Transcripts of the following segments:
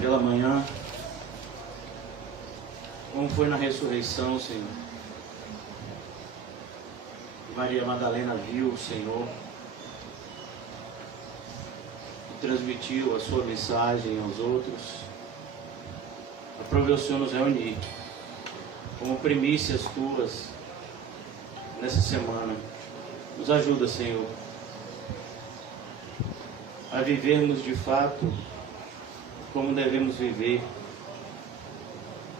pela manhã, como foi na ressurreição, Senhor. Maria Madalena viu o Senhor e transmitiu a sua mensagem aos outros. Aprove o Senhor nos reunir como primícias tuas nessa semana. Nos ajuda, Senhor, a vivermos de fato como devemos viver,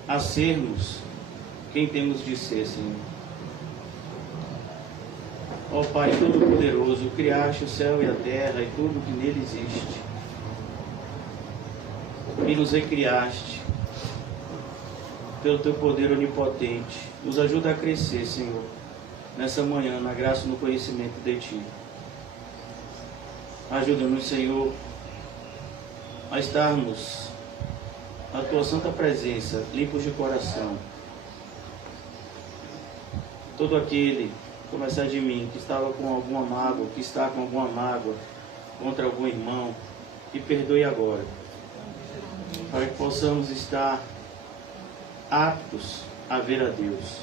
a sermos quem temos de ser, Senhor. Ó Pai Todo-Poderoso, criaste o céu e a terra e tudo que nele existe, e nos recriaste pelo teu poder onipotente. Nos ajuda a crescer, Senhor, nessa manhã, na graça e no conhecimento de Ti. Ajuda-nos, Senhor, a estarmos na Tua santa presença, limpos de coração. Todo aquele, começar de mim, que estava com alguma mágoa, que está com alguma mágoa contra algum irmão, que perdoe agora, para que possamos estar aptos a ver a Deus.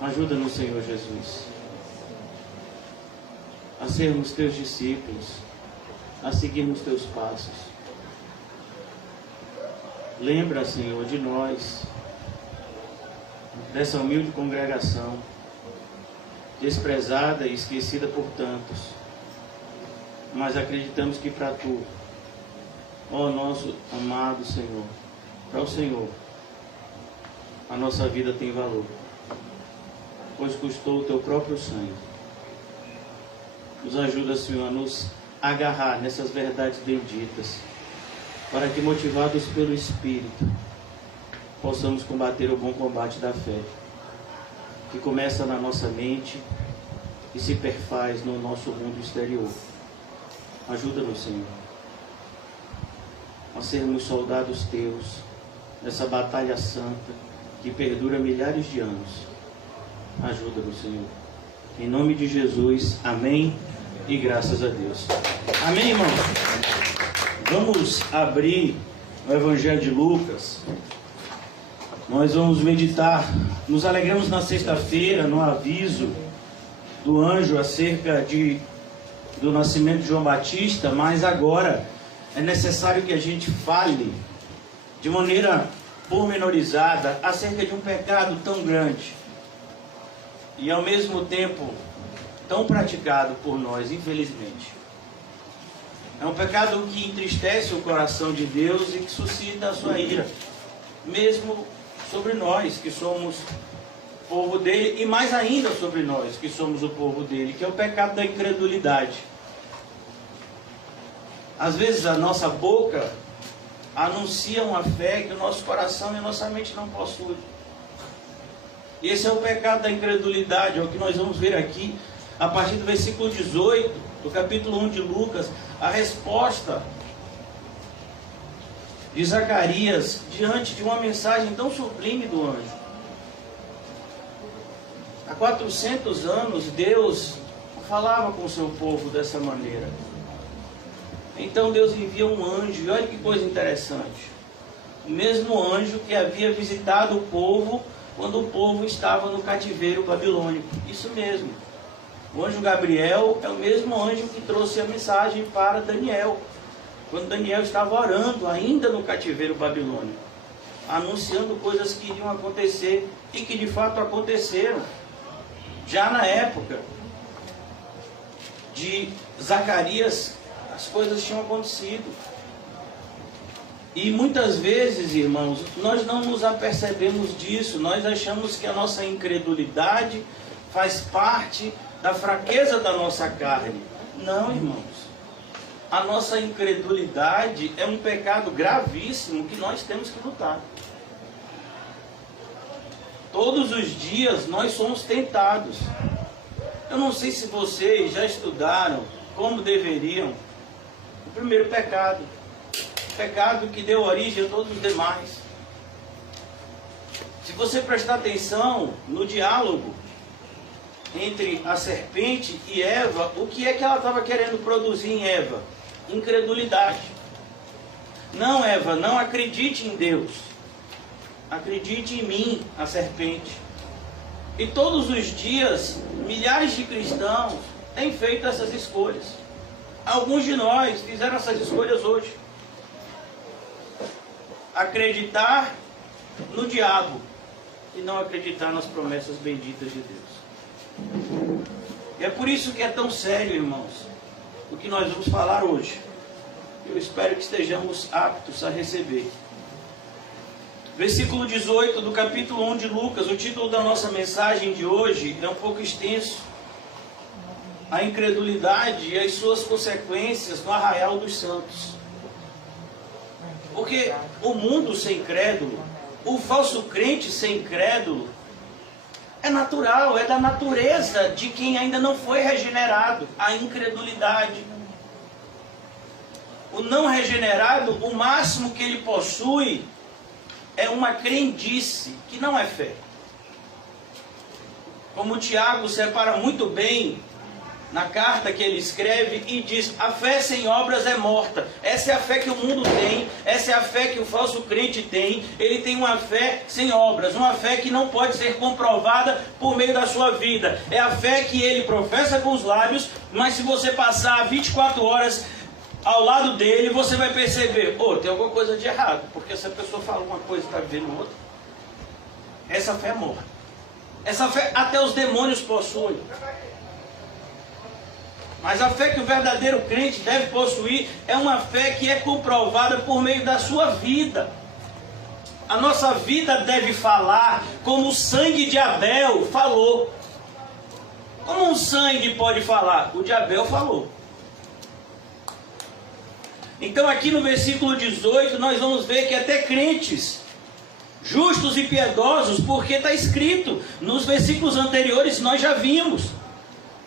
Ajuda-nos, Senhor Jesus, a sermos Teus discípulos, a seguirmos Teus passos. Lembra, Senhor, de nós, dessa humilde congregação, desprezada e esquecida por tantos, mas acreditamos que para Tu, ó nosso amado Senhor, para o Senhor, a nossa vida tem valor, pois custou o Teu próprio sangue. Nos ajuda, Senhor, a nos agarrar nessas verdades benditas, para que, motivados pelo Espírito, possamos combater o bom combate da fé, que começa na nossa mente e se perfaz no nosso mundo exterior. Ajuda-nos, Senhor, a sermos soldados Teus nessa batalha santa que perdura milhares de anos. Ajuda-nos, Senhor. Em nome de Jesus, amém e graças a Deus. Amém, irmãos? Vamos abrir o Evangelho de Lucas. Nós vamos meditar. Nos alegramos na sexta-feira no aviso do anjo acerca do nascimento de João Batista, mas agora é necessário que a gente fale de maneira pormenorizada acerca de um pecado tão grande e ao mesmo tempo tão praticado por nós, infelizmente. É um pecado que entristece o coração de Deus e que suscita a sua ira, mesmo sobre nós que somos povo dele, e mais ainda sobre nós que somos o povo dele, que é o pecado da incredulidade. Às vezes a nossa boca anuncia uma fé que o nosso coração e a nossa mente não possuem. E esse é o pecado da incredulidade, é o que nós vamos ver aqui a partir do versículo 18 do capítulo 1 de Lucas, a resposta de Zacarias diante de uma mensagem tão sublime do anjo. Há 400 anos Deus falava com o seu povo dessa maneira. Então Deus envia um anjo, e olha que coisa interessante. O mesmo anjo que havia visitado o povo quando o povo estava no cativeiro babilônico. Isso mesmo. O anjo Gabriel é o mesmo anjo que trouxe a mensagem para Daniel, quando Daniel estava orando ainda no cativeiro babilônico, anunciando coisas que iriam acontecer e que de fato aconteceram. Já na época de Zacarias, as coisas tinham acontecido. E muitas vezes, irmãos, nós não nos apercebemos disso. Nós achamos que a nossa incredulidade faz parte da fraqueza da nossa carne. Não, irmãos. A nossa incredulidade é um pecado gravíssimo que nós temos que lutar. Todos os dias nós somos tentados. Eu não sei se vocês já estudaram como deveriam o primeiro pecado. O pecado que deu origem a todos os demais. Se você prestar atenção no diálogo entre a serpente e Eva, o que é que ela estava querendo produzir em Eva? Incredulidade. Não, Eva, não acredite em Deus. Acredite em mim, a serpente. E todos os dias, milhares de cristãos têm feito essas escolhas. Alguns de nós fizeram essas escolhas hoje. Acreditar no diabo e não acreditar nas promessas benditas de Deus. E é por isso que é tão sério, irmãos, o que nós vamos falar hoje. Eu espero que estejamos aptos a receber. Versículo 18 do capítulo 1 de Lucas, o título da nossa mensagem de hoje é um pouco extenso. A incredulidade e as suas consequências no arraial dos santos. Porque o mundo sem crédulo, o falso crente sem crédulo, é natural, é da natureza de quem ainda não foi regenerado, a incredulidade. O não regenerado, o máximo que ele possui é uma crendice, que não é fé. Como o Tiago separa muito bem na carta que ele escreve e diz: a fé sem obras é morta. Essa é a fé que o mundo tem, essa é a fé que o falso crente tem. Ele tem uma fé sem obras, uma fé que não pode ser comprovada por meio da sua vida. É a fé que ele professa com os lábios, mas se você passar 24 horas ao lado dele, você vai perceber: tem alguma coisa de errado, porque essa pessoa fala uma coisa e está vivendo outra. Essa fé é morta. Essa fé até os demônios possuem. Mas a fé que o verdadeiro crente deve possuir é uma fé que é comprovada por meio da sua vida. A nossa vida deve falar como o sangue de Abel falou. Como um sangue pode falar? O de Abel falou. Então aqui no versículo 18 nós vamos ver que até crentes justos e piedosos, porque está escrito, nos versículos anteriores nós já vimos.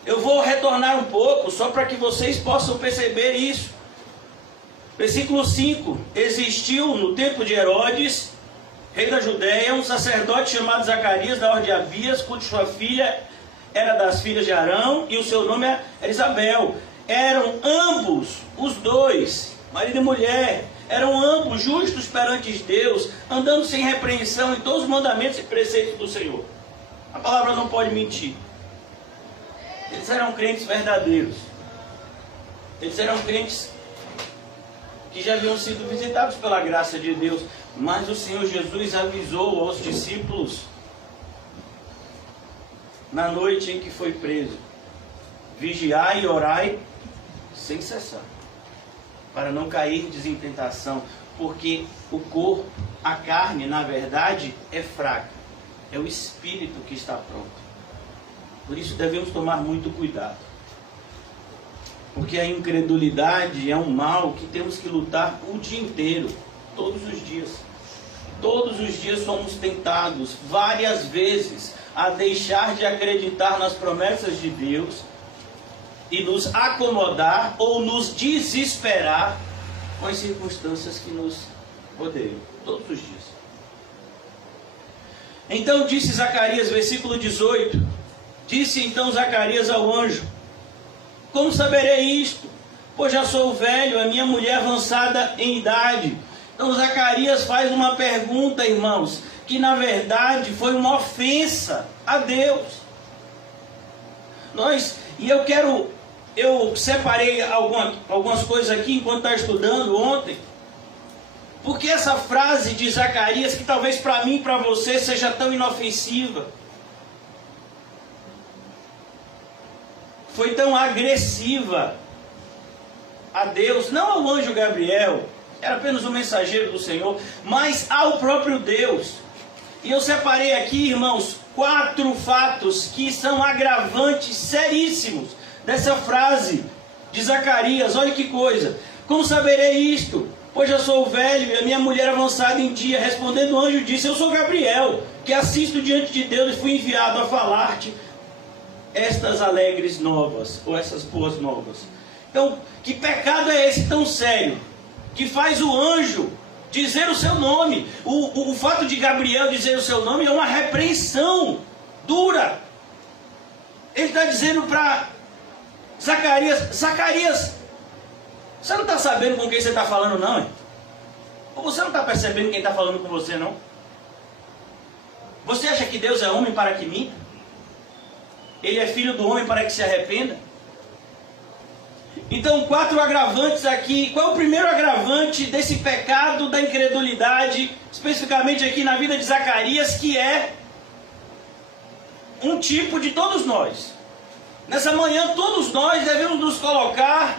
Eu vou retornar um pouco, só para que vocês possam perceber isso. Versículo 5. Existiu no tempo de Herodes, rei da Judéia, um sacerdote chamado Zacarias, da ordem de Abias, cuja sua filha era das filhas de Arão, e o seu nome era Isabel. Eram ambos, os dois, marido e mulher, eram ambos justos perante Deus, andando sem repreensão em todos os mandamentos e preceitos do Senhor. A palavra não pode mentir. Eles eram crentes verdadeiros. Eles eram crentes que já haviam sido visitados pela graça de Deus. Mas o Senhor Jesus avisou aos discípulos na noite em que foi preso: vigiai e orai sem cessar, para não cairdes em tentação, porque o corpo, a carne, na verdade, é fraca. É o espírito que está pronto. Por isso devemos tomar muito cuidado. Porque a incredulidade é um mal que temos que lutar o dia inteiro, todos os dias. Todos os dias somos tentados, várias vezes, a deixar de acreditar nas promessas de Deus e nos acomodar ou nos desesperar com as circunstâncias que nos rodeiam, todos os dias. Então disse Zacarias, versículo 18, disse então Zacarias ao anjo: como saberei isto? Pois já sou velho, a minha mulher avançada em idade. Então Zacarias faz uma pergunta, irmãos, que na verdade foi uma ofensa a Deus. Eu separei algumas coisas aqui enquanto estava estudando ontem. Porque essa frase de Zacarias, que talvez para mim e para você seja tão inofensiva, foi tão agressiva a Deus, não ao anjo Gabriel, era apenas um mensageiro do Senhor, mas ao próprio Deus. E eu separei aqui, irmãos, 4 fatos que são agravantes seríssimos dessa frase de Zacarias. Olha que coisa: como saberei isto? Pois já sou velho e a minha mulher avançada em dia. Respondendo o anjo disse: eu sou Gabriel, que assisto diante de Deus e fui enviado a falar-te estas alegres novas, ou essas boas novas. Então, que pecado é esse tão sério, que faz o anjo dizer o seu nome? O fato de Gabriel dizer o seu nome é uma repreensão dura. Ele está dizendo para Zacarias: Zacarias, você não está sabendo com quem você está falando, não, hein? Ou você não está percebendo quem está falando com você, não? Você acha que Deus é homem para que minta? Ele é filho do homem para que se arrependa? Então, 4 agravantes aqui. Qual é o primeiro agravante desse pecado da incredulidade, especificamente aqui na vida de Zacarias, que é um tipo de todos nós? Nessa manhã, todos nós devemos nos colocar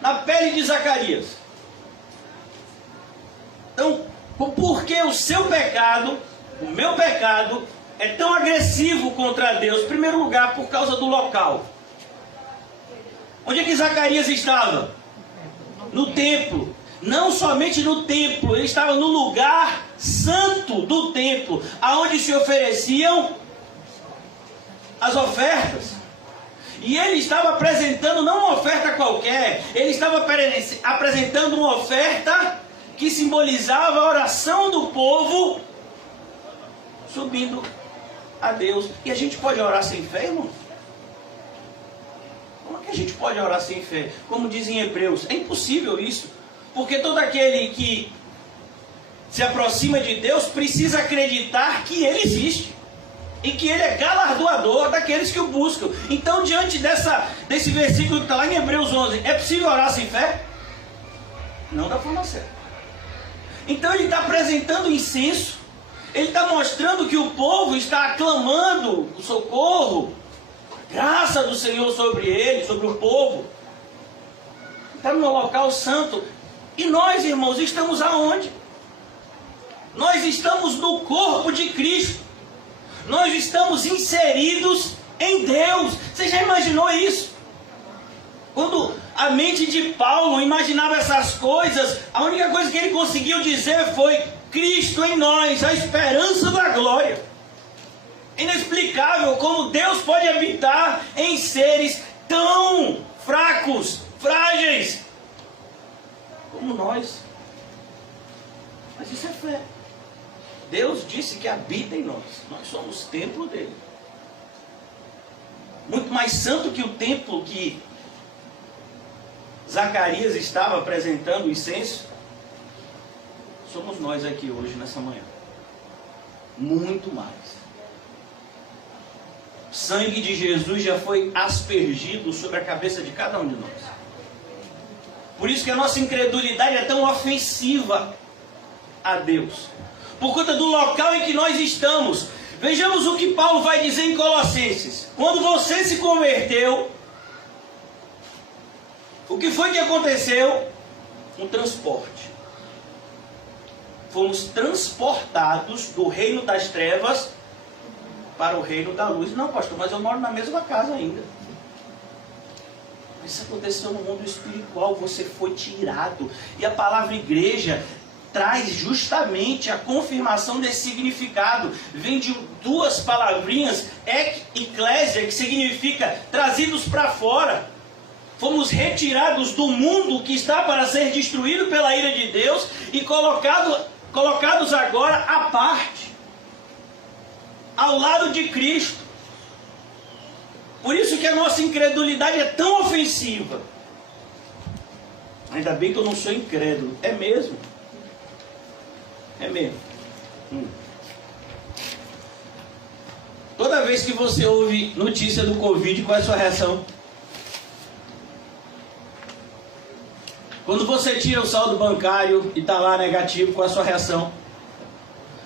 na pele de Zacarias. Então, por que o seu pecado, o meu pecado, é tão agressivo contra Deus? Em primeiro lugar, por causa do local. Onde é que Zacarias estava? No templo. Não somente no templo, ele estava no lugar santo do templo, aonde se ofereciam as ofertas. E ele estava apresentando não uma oferta qualquer, ele estava apresentando uma oferta que simbolizava a oração do povo subindo a Deus. E a gente pode orar sem fé, irmão? Como é que a gente pode orar sem fé? Como dizem Hebreus, é impossível isso. Porque todo aquele que se aproxima de Deus precisa acreditar que Ele existe. E que Ele é galardoador daqueles que o buscam. Então, diante desse versículo que está lá em Hebreus 11, é possível orar sem fé? Não da forma certa. Então ele está apresentando incenso. Ele está mostrando que o povo está aclamando o socorro, a graça do Senhor sobre ele, sobre o povo. Está no local santo. E nós, irmãos, estamos aonde? Nós estamos no corpo de Cristo. Nós estamos inseridos em Deus. Você já imaginou isso? Quando a mente de Paulo imaginava essas coisas, a única coisa que ele conseguiu dizer foi: Cristo em nós, a esperança da glória. Inexplicável como Deus pode habitar em seres tão fracos, frágeis como nós. Mas isso é fé. Deus disse que habita em nós. Nós somos templo dele. Muito mais santo que o templo que Zacarias estava apresentando o incenso, somos nós aqui hoje, nessa manhã. Muito mais. O sangue de Jesus já foi aspergido sobre a cabeça de cada um de nós. Por isso que a nossa incredulidade é tão ofensiva a Deus. Por conta do local em que nós estamos. Vejamos o que Paulo vai dizer em Colossenses. Quando você se converteu, o que foi que aconteceu? Um transporte. Fomos transportados do reino das trevas para o reino da luz. Não, pastor, mas eu moro na mesma casa ainda. Mas isso aconteceu no mundo espiritual. Você foi tirado. E a palavra igreja traz justamente a confirmação desse significado. Vem de duas palavrinhas, ek e eclésia, que significa trazidos para fora. Fomos retirados do mundo que está para ser destruído pela ira de Deus e colocados agora à parte, ao lado de Cristo. Por isso que a nossa incredulidade é tão ofensiva. Ainda bem que eu não sou incrédulo. É mesmo. É mesmo. Toda vez que você ouve notícia do Covid, qual é a sua reação? Quando você tira o saldo bancário e está lá negativo, qual é a sua reação?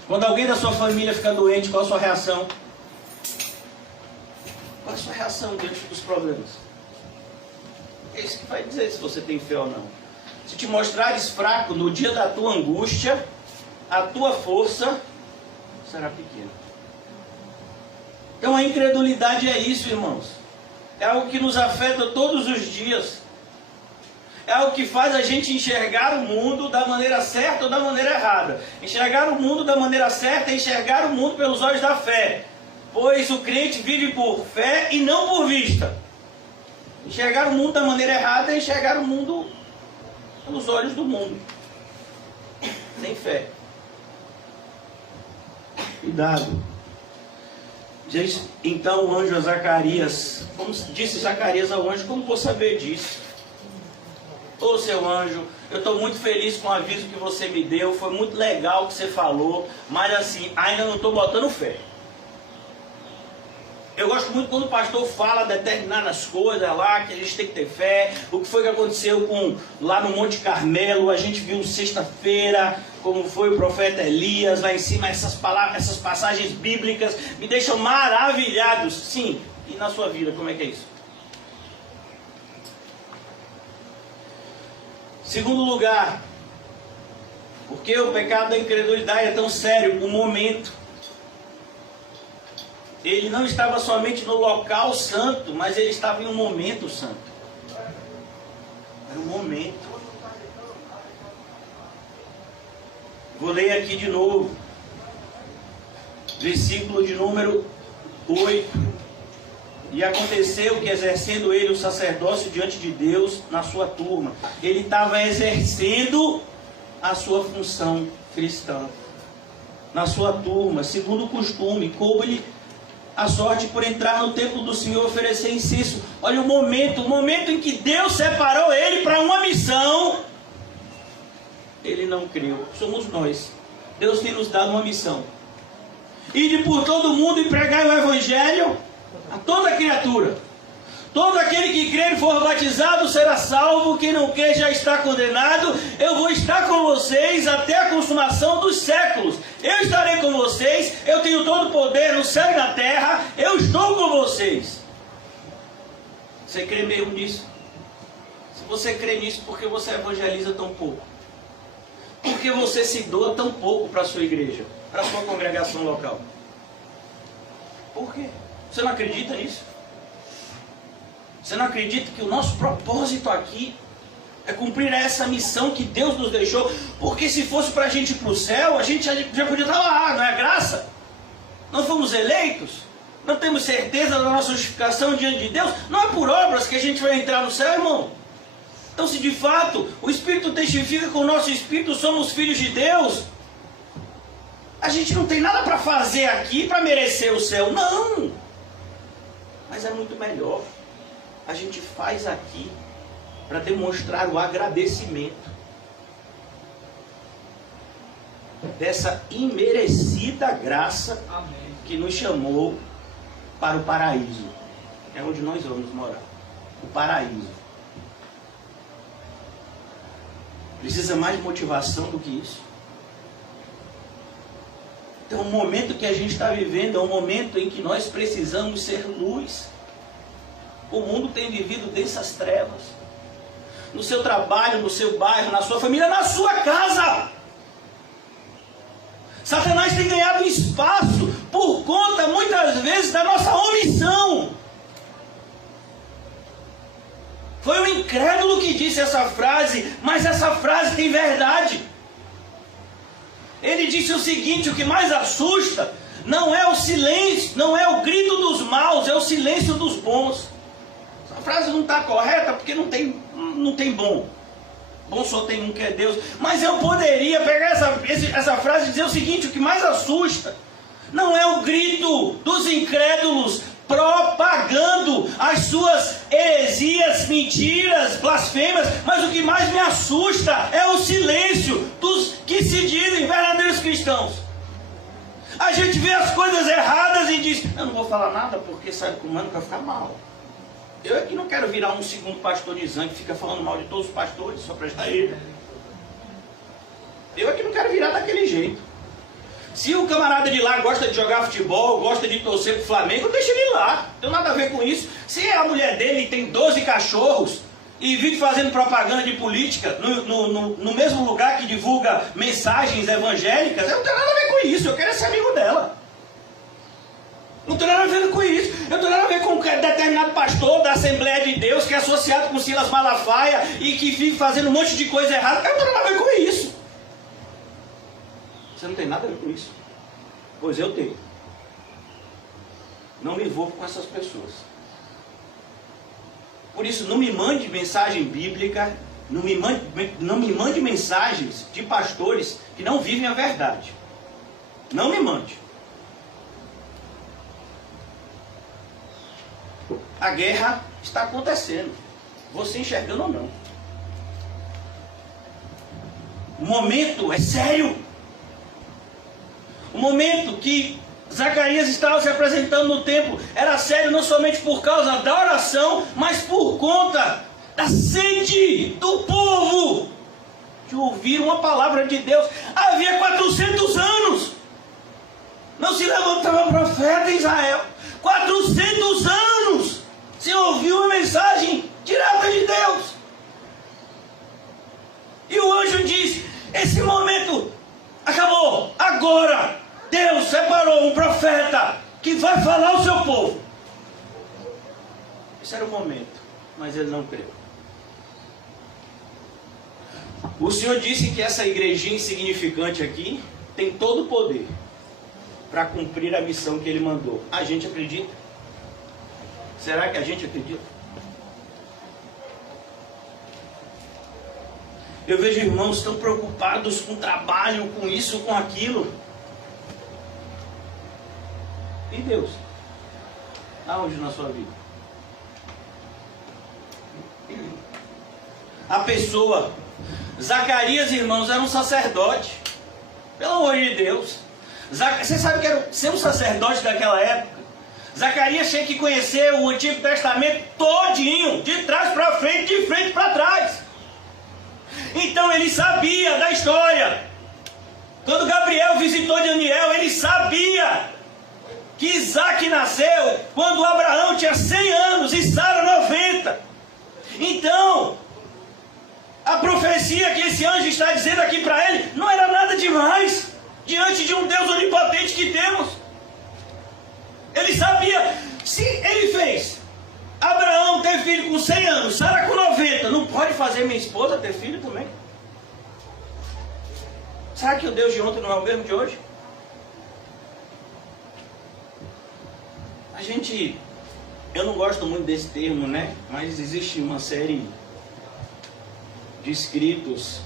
Quando alguém da sua família fica doente, qual é a sua reação? Qual é a sua reação diante dos problemas? É isso que vai dizer se você tem fé ou não. Se te mostrares fraco no dia da tua angústia, a tua força será pequena. Então a incredulidade é isso, irmãos. É algo que nos afeta todos os dias. É algo que faz a gente enxergar o mundo da maneira certa ou da maneira errada. Enxergar o mundo da maneira certa é enxergar o mundo pelos olhos da fé. Pois o crente vive por fé e não por vista. Enxergar o mundo da maneira errada é enxergar o mundo pelos olhos do mundo. Sem fé. Cuidado. Diz então o anjo a Zacarias. Como disse Zacarias ao anjo, como vou saber disso? Ô seu anjo, eu estou muito feliz com o aviso que você me deu, foi muito legal o que você falou, mas assim, ainda não estou botando fé. Eu gosto muito quando o pastor fala determinadas coisas lá, que a gente tem que ter fé. O que foi que aconteceu lá no Monte Carmelo, a gente viu sexta-feira, como foi o profeta Elias, lá em cima, essas palavras, essas passagens bíblicas me deixam maravilhados. Sim, e na sua vida, como é que é isso? Segundo lugar, porque o pecado da incredulidade é tão sério, o momento. Ele não estava somente no local santo, mas ele estava em um momento santo. Era um momento. Vou ler aqui de novo. Versículo de número 8. E aconteceu que, exercendo ele o sacerdócio diante de Deus na sua turma, ele estava exercendo a sua função cristã. Na sua turma, segundo o costume, coube-lhe a sorte por entrar no templo do Senhor e oferecer incenso. Olha o momento em que Deus separou ele para uma missão. Ele não creu. Somos nós. Deus tem nos dado uma missão. Ide por todo o mundo e pregai o evangelho a toda criatura. Todo aquele que crer e for batizado será salvo. Quem não quer já está condenado. Eu vou estar com vocês até a consumação dos séculos. Eu estarei com vocês. Eu tenho todo o poder no céu e na terra. Eu estou com vocês. Você crê mesmo nisso? Se você crê nisso, por que você evangeliza tão pouco? Por que você se doa tão pouco para a sua igreja, para a sua congregação local? Por quê? Você não acredita nisso? Você não acredita que o nosso propósito aqui é cumprir essa missão que Deus nos deixou? Porque se fosse para a gente ir para o céu, a gente já podia estar lá, não é graça? Não fomos eleitos? Não temos certeza da nossa justificação diante de Deus? Não é por obras que a gente vai entrar no céu, irmão? Então, se de fato o Espírito testifica com o nosso Espírito, somos filhos de Deus, a gente não tem nada para fazer aqui para merecer o céu, não. Mas é muito melhor. A gente faz aqui para demonstrar o agradecimento dessa imerecida graça que nos chamou para o paraíso. É onde nós vamos morar. O paraíso. Precisa mais motivação do que isso? Então, o momento que a gente está vivendo é um momento em que nós precisamos ser luz. O mundo tem vivido dessas trevas. No seu trabalho, no seu bairro, na sua família, na sua casa. Satanás tem ganhado espaço por conta, muitas vezes, da nossa omissão. Foi o incrédulo que disse essa frase, mas essa frase tem verdade. Ele disse o seguinte: o que mais assusta não é o silêncio, não é o grito dos maus, é o silêncio dos bons. Essa frase não está correta porque não tem bom. Bom só tem um, que é Deus. Mas eu poderia pegar essa frase e dizer o seguinte: o que mais assusta não é o grito dos incrédulos propagando as suas heresias, mentiras, blasfêmias, mas o que mais me assusta é o silêncio dos que se dizem verdadeiros cristãos. A gente vê as coisas erradas e diz: eu não vou falar nada porque sabe que o humano vai ficar mal. Eu aqui não quero virar um segundo pastor de Zan que fica falando mal de todos os pastores, só prestar ele. Eu aqui não quero virar daquele jeito. Se o camarada de lá gosta de jogar futebol, gosta de torcer pro Flamengo, deixa ele lá. Não tem nada a ver com isso. Se a mulher dele tem 12 cachorros e vive fazendo propaganda de política no mesmo lugar que divulga mensagens evangélicas, eu não tenho nada a ver com isso. Eu quero ser amigo dela. Não tem nada a ver com isso. Eu não tenho nada a ver com um determinado pastor da Assembleia de Deus que é associado com Silas Malafaia e que vive fazendo um monte de coisa errada. Eu não tenho nada a ver com isso. Você não tem nada a ver com isso? Pois eu tenho. Não me envolvo com essas pessoas. Por isso, não me mande mensagem bíblica, não me mande mensagens de pastores que não vivem a verdade. Não me mande. A guerra está acontecendo. Você enxergando ou não. O momento é sério. O momento que Zacarias estava se apresentando no templo era sério não somente por causa da oração, mas por conta da sede do povo de ouvir uma palavra de Deus. Havia 400 anos. Não se levantava profeta em Israel. 400 anos se ouviu uma mensagem direta de Deus. E o anjo diz: esse momento acabou. Agora Deus separou um profeta que vai falar ao seu povo. Esse era o momento, mas ele não creu. O Senhor disse que essa igrejinha insignificante aqui tem todo o poder para cumprir a missão que Ele mandou. A gente acredita? Será que a gente acredita? Eu vejo irmãos tão preocupados com o trabalho, com isso, com aquilo. E Deus? Aonde na sua vida? A pessoa... Zacarias, irmãos, era um sacerdote. Pelo amor de Deus. Você sabe que era ser um sacerdote daquela época? Zacarias tinha que conhecer o Antigo Testamento todinho, de trás para frente, de frente para trás. Então ele sabia da história. Quando Gabriel visitou Daniel, ele sabia que Isaac nasceu quando Abraão tinha 100 anos e Sara 90. Então, a profecia que esse anjo está dizendo aqui para ele não era nada demais diante de um Deus onipotente que temos. Ele sabia, se ele fez Abraão ter filho com 100 anos, Sara com 90, não pode fazer minha esposa ter filho também? Será que o Deus de ontem não é o mesmo de hoje? Eu não gosto muito desse termo, né? Mas existe uma série de escritos,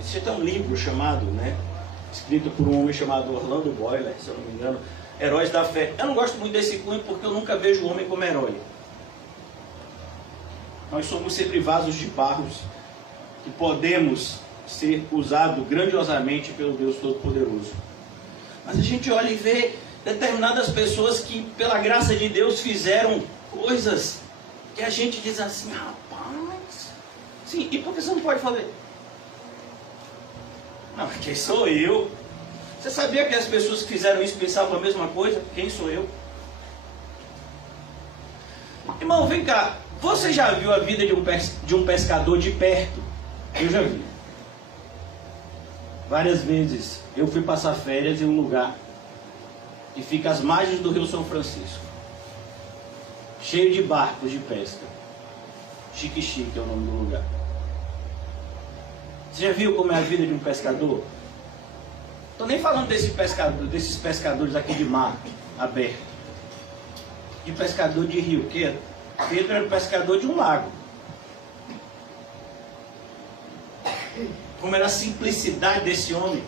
existe até um livro chamado, né? Escrito por um homem chamado Orlando Boyle, se eu não me engano, Heróis da Fé. Eu não gosto muito desse cunho porque eu nunca vejo o homem como herói. Nós somos sempre vasos de barros que podemos ser usados grandiosamente pelo Deus Todo-Poderoso. Mas a gente olha e vê determinadas pessoas que, pela graça de Deus, fizeram coisas que a gente diz assim: rapaz, sim, e por que você não pode fazer? Não, quem sou eu? Você sabia que as pessoas que fizeram isso pensavam a mesma coisa? Quem sou eu? Irmão, vem cá. Você já viu a vida de um pescador de perto? Eu já vi. Várias vezes eu fui passar férias em um lugar que fica às margens do Rio São Francisco, cheio de barcos de pesca. Chique é o nome do lugar. Você já viu como é a vida de um pescador? Estou nem falando desses pescadores aqui de mar aberto, de pescador de rio, que Pedro era pescador de um lago. Como era a simplicidade desse homem,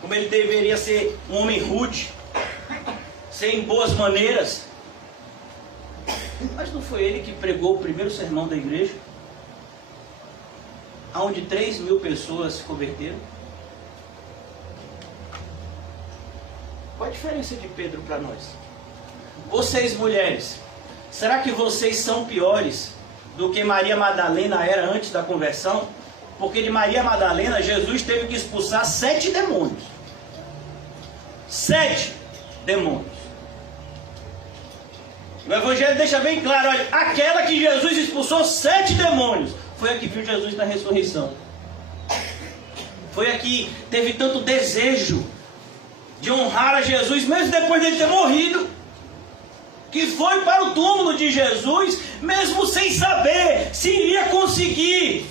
como ele deveria ser um homem rude, sem boas maneiras. Mas não foi ele que pregou o primeiro sermão da igreja, onde 3.000 pessoas se converteram? Qual a diferença de Pedro para nós? Vocês, mulheres, será que vocês são piores do que Maria Madalena era antes da conversão? Porque de Maria Madalena, Jesus teve que expulsar 7 demônios. 7 demônios. O Evangelho deixa bem claro, olha, aquela que Jesus expulsou 7 demônios, foi a que viu Jesus na ressurreição. Foi a que teve tanto desejo de honrar a Jesus, mesmo depois dele ter morrido, que foi para o túmulo de Jesus, mesmo sem saber se iria conseguir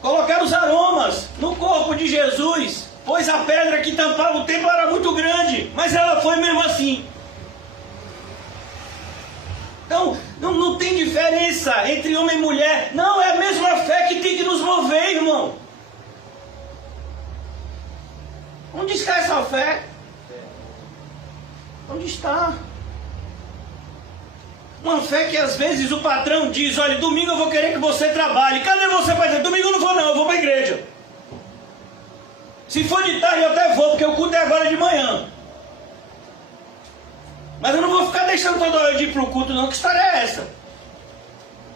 colocar os aromas no corpo de Jesus, pois a pedra que tampava o templo era muito grande, mas ela foi mesmo assim. Então, não tem diferença entre homem e mulher. Não, é a mesma fé que tem que nos mover, irmão. Onde está essa fé? Onde está? Uma fé que às vezes o patrão diz, olha, domingo eu vou querer que você trabalhe. Cadê você para dizer, domingo eu não vou não, eu vou para a igreja. Se for de tarde eu até vou, porque o culto é agora de manhã. Mas eu não vou ficar deixando toda hora de ir para o culto não, que história é essa?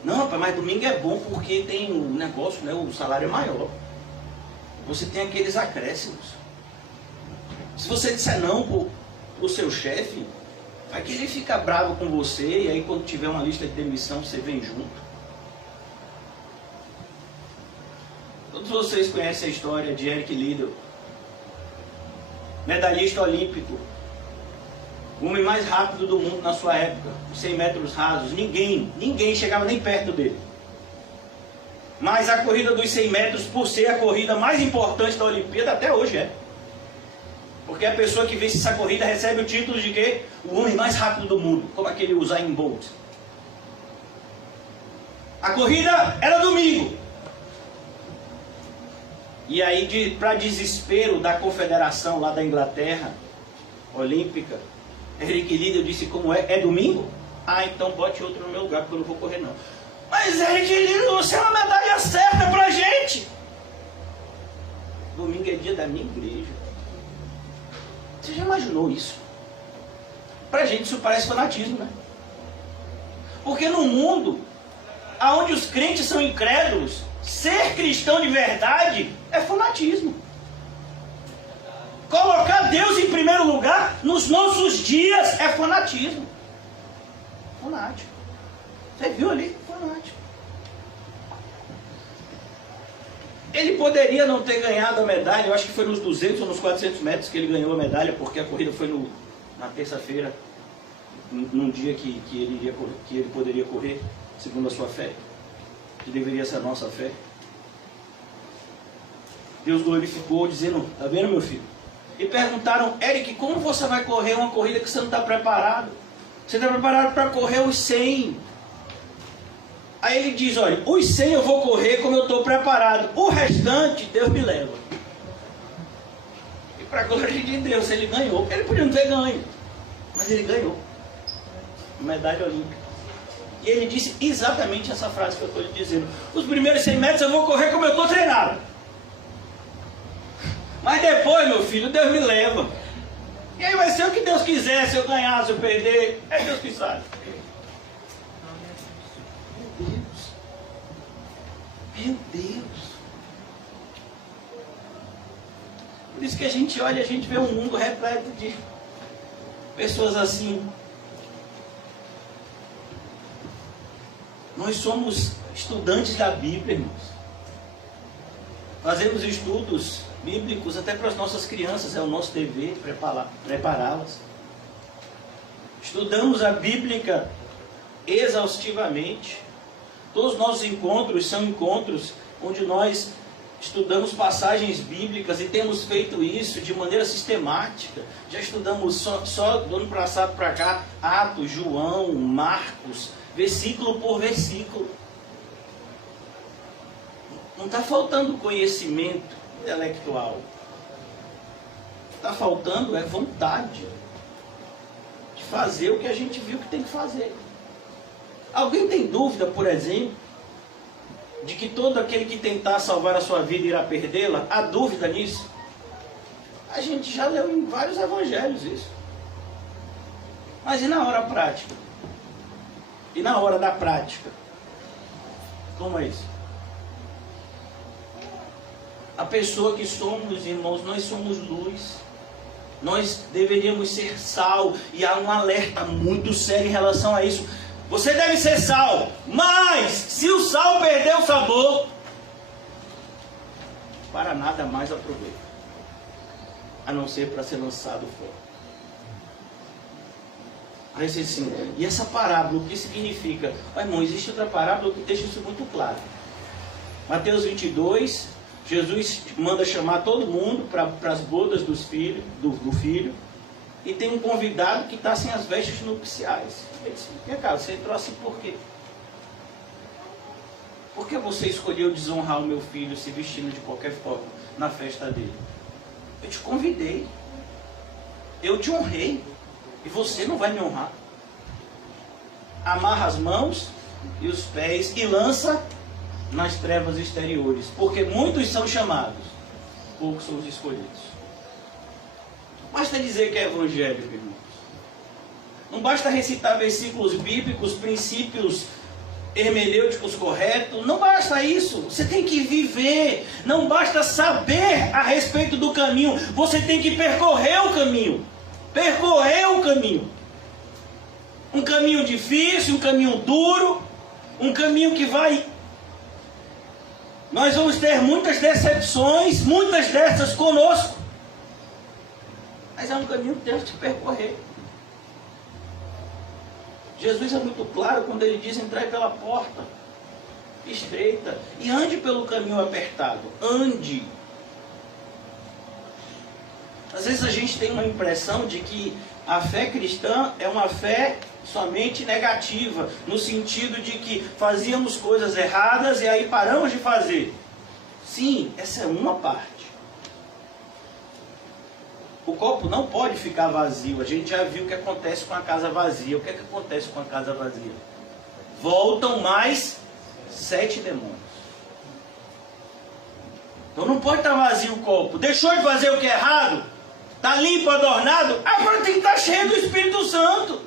Não, rapaz, mas domingo é bom porque tem um negócio, né, o salário é maior. Você tem aqueles acréscimos. Se você disser não para o seu chefe, vai querer ficar bravo com você, e aí quando tiver uma lista de demissão, você vem junto. Todos vocês conhecem a história de Eric Liddell, medalhista olímpico, o homem mais rápido do mundo na sua época, os 100 metros rasos. Ninguém chegava nem perto dele. Mas a corrida dos 100 metros, por ser a corrida mais importante da Olimpíada, até hoje é. Porque a pessoa que vence essa corrida recebe o título de quê? O homem mais rápido do mundo, como aquele Usain Bolt. A corrida era domingo. E aí, para desespero da confederação lá da Inglaterra, olímpica, Eric Liddell disse, como é domingo? Ah, então bote outro no meu lugar, porque eu não vou correr não. Mas Eric Liddell, você é uma medalha certa pra gente. Domingo é dia da minha igreja. Você já imaginou isso? Pra gente isso parece fanatismo, né? Porque no mundo, onde os crentes são incrédulos, ser cristão de verdade é fanatismo. Colocar Deus em primeiro lugar nos nossos dias é fanatismo. Fanático. Você viu ali? Fanático. Ele poderia não ter ganhado a medalha, eu acho que foi nos 200 ou nos 400 metros que ele ganhou a medalha, porque a corrida foi na terça-feira, num dia que ele poderia correr, segundo a sua fé, que deveria ser a nossa fé. Deus glorificou dizendo, tá vendo, meu filho? E perguntaram, Eric, como você vai correr uma corrida que você não está preparado? Você está preparado para correr os 100. Aí ele diz, olha, os 100 eu vou correr como eu estou preparado. O restante, Deus me leva. E para a glória de Deus, ele ganhou. Ele podia não ter ganho, mas ele ganhou. Medalha olímpica. E ele disse exatamente essa frase que eu estou lhe dizendo. Os primeiros 100 metros eu vou correr como eu estou treinado. Mas depois, meu filho, Deus me leva. E aí vai ser o que Deus quiser, se eu ganhar, se eu perder, é Deus que sabe. Meu Deus. Meu Deus. Por isso que a gente olha, a gente vê um mundo repleto de pessoas assim. Nós somos estudantes da Bíblia, irmãos. Fazemos estudos bíblicos até para as nossas crianças, é o nosso dever prepará-las. Estudamos a Bíblia exaustivamente. Todos os nossos encontros são encontros onde nós estudamos passagens bíblicas e temos feito isso de maneira sistemática. Já estudamos só do ano passado para cá, Atos, João, Marcos, versículo por versículo. Não está faltando conhecimento intelectual. Está faltando é vontade de fazer o que a gente viu que tem que fazer. Alguém tem dúvida, por exemplo, de que todo aquele que tentar salvar a sua vida irá perdê-la? Há dúvida nisso? A gente já leu em vários evangelhos isso. Mas e na hora prática? E na hora da prática? Como é isso? A pessoa que somos, irmãos, nós somos luz. Nós deveríamos ser sal. E há um alerta muito sério em relação a isso. Você deve ser sal, mas se o sal perder o sabor, para nada mais aproveita, a não ser para ser lançado fora. Aí você assim, e essa parábola, o que significa? Irmão, existe outra parábola que deixa isso muito claro. Mateus 22, Jesus manda chamar todo mundo para as bodas do filho, e tem um convidado que está sem as vestes nupciais. Ele disse, minha cara, você entrou assim por quê? Por que você escolheu desonrar o meu filho se vestindo de qualquer forma na festa dele? Eu te convidei, eu te honrei, e você não vai me honrar. amarra as mãos e os pés e lança nas trevas exteriores. Porque muitos são chamados, poucos são os escolhidos. Basta dizer que é evangélico, irmãos. Não basta recitar versículos bíblicos, princípios hermenêuticos corretos. Não basta isso. Você tem que viver. Não basta saber a respeito do caminho. Você tem que percorrer o caminho. Percorrer o caminho. Um caminho difícil, um caminho duro, um caminho que vai... Nós vamos ter muitas decepções, muitas dessas conosco. Mas é um caminho que temos que percorrer. Jesus é muito claro quando ele diz: entrai pela porta estreita e ande pelo caminho apertado. Ande. Às vezes a gente tem uma impressão de que a fé cristã é uma fé somente negativa, no sentido de que fazíamos coisas erradas e aí paramos de fazer. Sim, essa é uma parte. O copo não pode ficar vazio. A gente já viu o que acontece com a casa vazia. O que é que acontece com a casa vazia? Voltam mais 7 demônios. Então não pode estar vazio o copo. Deixou de fazer o que é errado? Está limpo, adornado? Agora tem que estar cheio do Espírito Santo.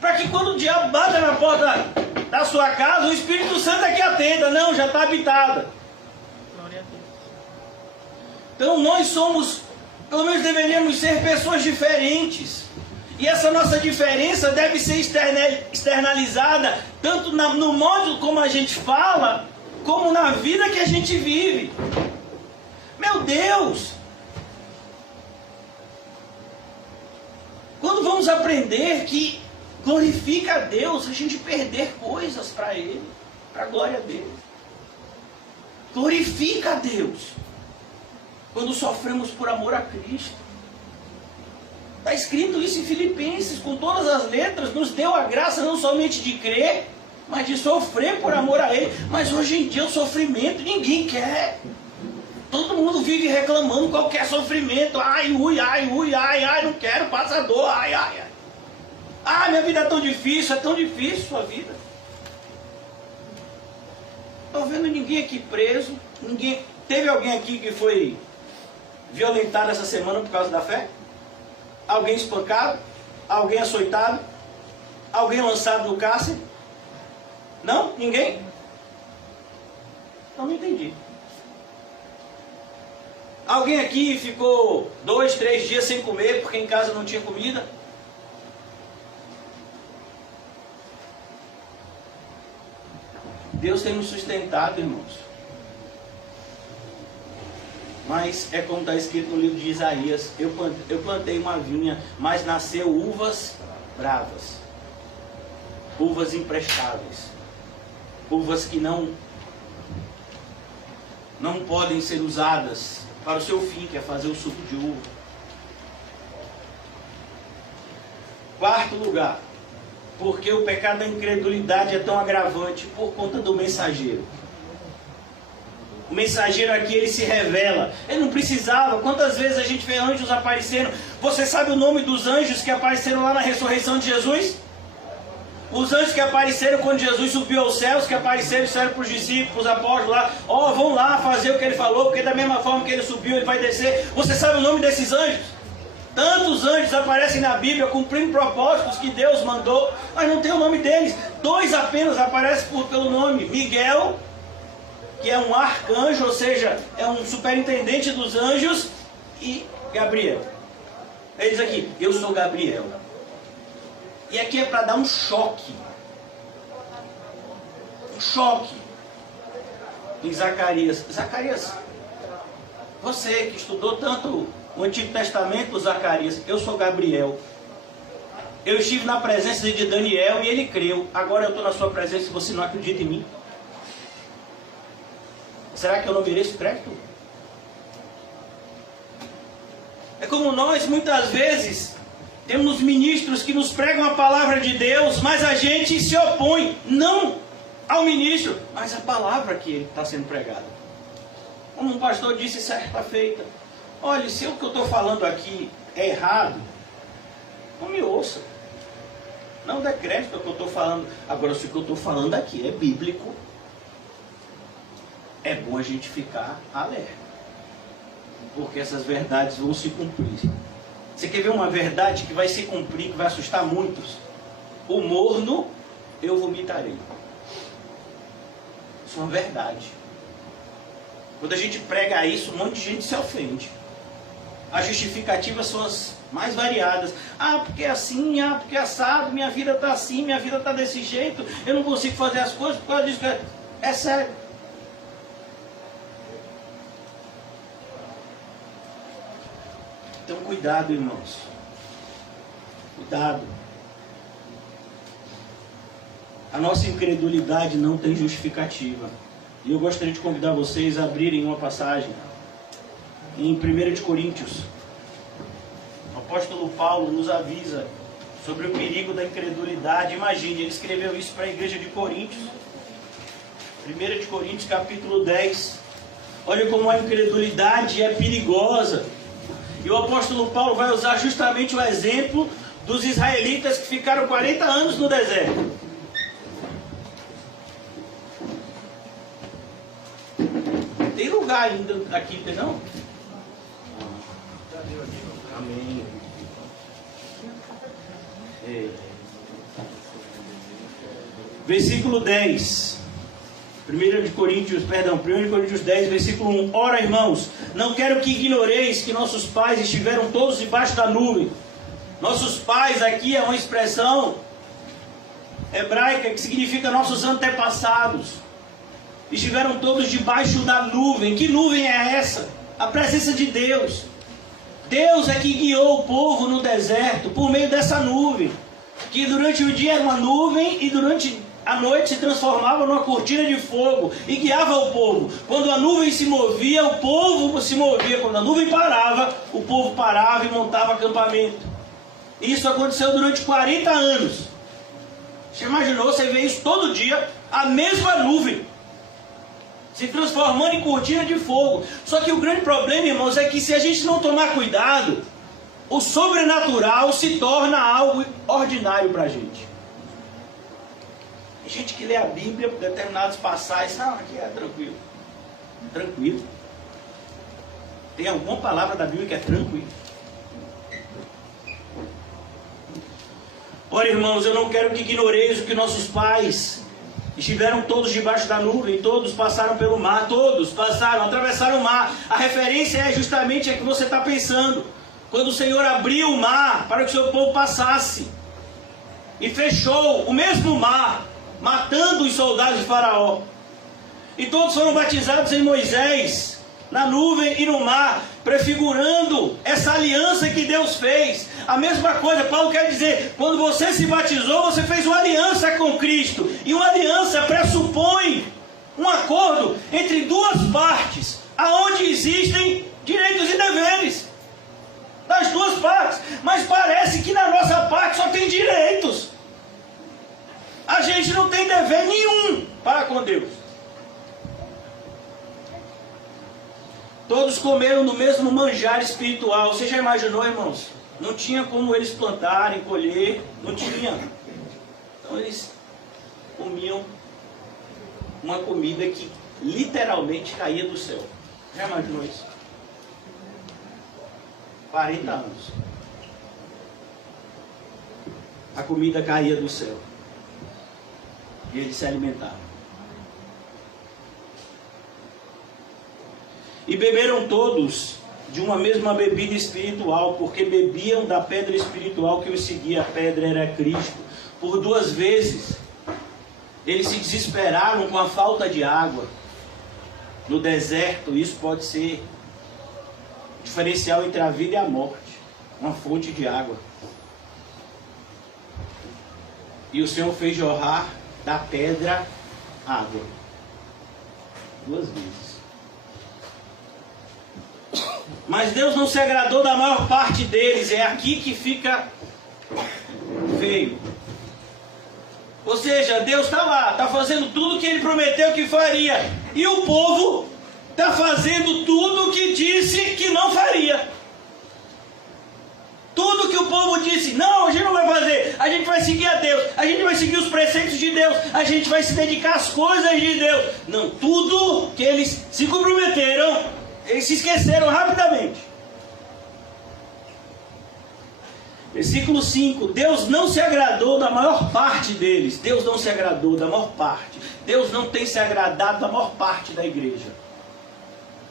Para que quando o diabo bata na porta da sua casa, o Espírito Santo é que atenda. Não, já está habitada. Então nós somos, pelo menos deveríamos ser pessoas diferentes. E essa nossa diferença deve ser externalizada, tanto no modo como a gente fala, como na vida que a gente vive. Meu Deus! Quando vamos aprender que glorifica a Deus, a gente perder coisas para Ele, para a glória dele. Glorifica a Deus quando sofremos por amor a Cristo. Está escrito isso em Filipenses, com todas as letras, nos deu a graça não somente de crer, mas de sofrer por amor a Ele. Mas hoje em dia o sofrimento ninguém quer. Todo mundo vive reclamando qualquer sofrimento. Ai, ui, ai, não quero, passa dor, ai. Ah, minha vida é tão difícil sua vida. Estou vendo ninguém aqui preso, ninguém... Teve alguém aqui que foi violentado essa semana por causa da fé? Alguém espancado? Alguém açoitado? Alguém lançado no cárcere? Não? Ninguém? Então não entendi. Alguém aqui ficou 2, 3 dias sem comer porque em casa não tinha comida? Deus tem nos sustentado, irmãos. Mas é como está escrito no livro de Isaías: eu plantei uma vinha, mas nasceu uvas bravas, uvas imprestáveis, uvas que não podem ser usadas para o seu fim, que é fazer o suco de uva. Quarto lugar, porque o pecado da incredulidade é tão agravante por conta do mensageiro. O mensageiro aqui, ele se revela. Ele não precisava. Quantas vezes a gente vê anjos aparecendo? Você sabe o nome dos anjos que apareceram lá na ressurreição de Jesus? Os anjos que apareceram quando Jesus subiu aos céus, que apareceram e disseram para os discípulos, para os apóstolos lá: ó, vão lá fazer o que ele falou, porque da mesma forma que ele subiu, ele vai descer. Você sabe o nome desses anjos? Tantos anjos aparecem na Bíblia cumprindo propósitos que Deus mandou, mas não tem o nome deles. 2 apenas aparecem pelo nome: Miguel, que é um arcanjo, ou seja, é um superintendente dos anjos, e Gabriel. Ele diz aqui: eu sou Gabriel. E aqui é para dar um choque. Um choque. Em Zacarias. Zacarias, você que estudou tanto o Antigo Testamento, Zacarias, eu sou Gabriel. Eu estive na presença de Daniel e ele creu. Agora eu estou na sua presença e você não acredita em mim. Será que eu não mereço crédito? É como nós muitas vezes temos ministros que nos pregam a palavra de Deus, mas a gente se opõe, não ao ministro, mas à palavra que ele está sendo pregada. Como um pastor disse certa feita: olha, se o que eu estou falando aqui é errado, não me ouça. Não decrédito ao que eu estou falando. Agora, se o que eu estou falando aqui é bíblico, é bom a gente ficar alerta. Porque essas verdades vão se cumprir. Você quer ver uma verdade que vai se cumprir, que vai assustar muitos? O morno eu vomitarei. Isso é uma verdade. Quando a gente prega isso, um monte de gente se ofende. As justificativas são as mais variadas. Ah, porque é assim, ah, porque é assado, minha vida está assim, minha vida está desse jeito, eu não consigo fazer as coisas por causa disso. É sério. Então cuidado, irmãos. Cuidado. A nossa incredulidade não tem justificativa. E eu gostaria de convidar vocês a abrirem uma passagem em 1 de Coríntios. O apóstolo Paulo nos avisa sobre o perigo da incredulidade. Imagine, ele escreveu isso para a igreja de Coríntios. 1 de Coríntios, capítulo 10. Olha como a incredulidade é perigosa. E o apóstolo Paulo vai usar justamente o exemplo dos israelitas que ficaram 40 anos no deserto. Tem lugar ainda aqui, não? Amém. Versículo 10. 1 Coríntios 10, versículo 1. Ora, irmãos, não quero que ignoreis que nossos pais estiveram todos debaixo da nuvem. Nossos pais aqui é uma expressão hebraica que significa nossos antepassados. Estiveram todos debaixo da nuvem. Que nuvem é essa? A presença de Deus. Deus é que guiou o povo no deserto por meio dessa nuvem. Que durante o dia era uma nuvem e durante a noite se transformava numa cortina de fogo e guiava o povo. Quando a nuvem se movia, o povo se movia. Quando a nuvem parava, o povo parava e montava acampamento. Isso aconteceu durante 40 anos. Você imaginou, você vê isso todo dia, a mesma nuvem se transformando em cortina de fogo. Só que o grande problema, irmãos, é que se a gente não tomar cuidado, o sobrenatural se torna algo ordinário para a gente. Tem gente que lê a Bíblia por determinadas passagens, não, aqui é tranquilo. Tranquilo. Tem alguma palavra da Bíblia que é tranquilo? Ora, irmãos, eu não quero que ignoreis o que nossos pais estiveram todos debaixo da nuvem, todos passaram pelo mar, todos passaram, atravessaram o mar. A referência é justamente a que você está pensando. Quando o Senhor abriu o mar para que o seu povo passasse e fechou o mesmo mar, matando os soldados de Faraó. E todos foram batizados em Moisés, na nuvem e no mar, prefigurando essa aliança que Deus fez. A mesma coisa, Paulo quer dizer, quando você se batizou, você fez uma aliança com Cristo. E uma aliança pressupõe um acordo entre duas partes, aonde existem direitos e deveres das duas partes. Mas parece que na nossa parte só tem direitos. A gente não tem dever nenhum para com Deus. Todos comeram no mesmo manjar espiritual. Você já imaginou, irmãos? Não tinha como eles plantarem, colher. Não tinha. Então eles comiam uma comida que literalmente caía do céu. Já imaginou isso? 40 anos. A comida caía do céu. E eles se alimentavam. E beberam todos de uma mesma bebida espiritual, porque bebiam da pedra espiritual que os seguia. A pedra era Cristo. Por 2 vezes, eles se desesperaram com a falta de água. No deserto, isso pode ser diferencial entre a vida e a morte. Uma fonte de água. E o Senhor fez jorrar da pedra água. 2 vezes. Mas Deus não se agradou da maior parte deles. É aqui que fica feio. Ou seja, Deus está lá, está fazendo tudo o que Ele prometeu que faria. E o povo está fazendo tudo o que disse que não faria. Tudo que o povo disse, não, a gente não vai fazer, a gente vai seguir a Deus, a gente vai seguir os preceitos de Deus, a gente vai se dedicar às coisas de Deus. Não, tudo que eles se comprometeram, eles se esqueceram rapidamente. Versículo 5, Deus não se agradou da maior parte deles. Deus não se agradou da maior parte. Deus não tem se agradado da maior parte da igreja.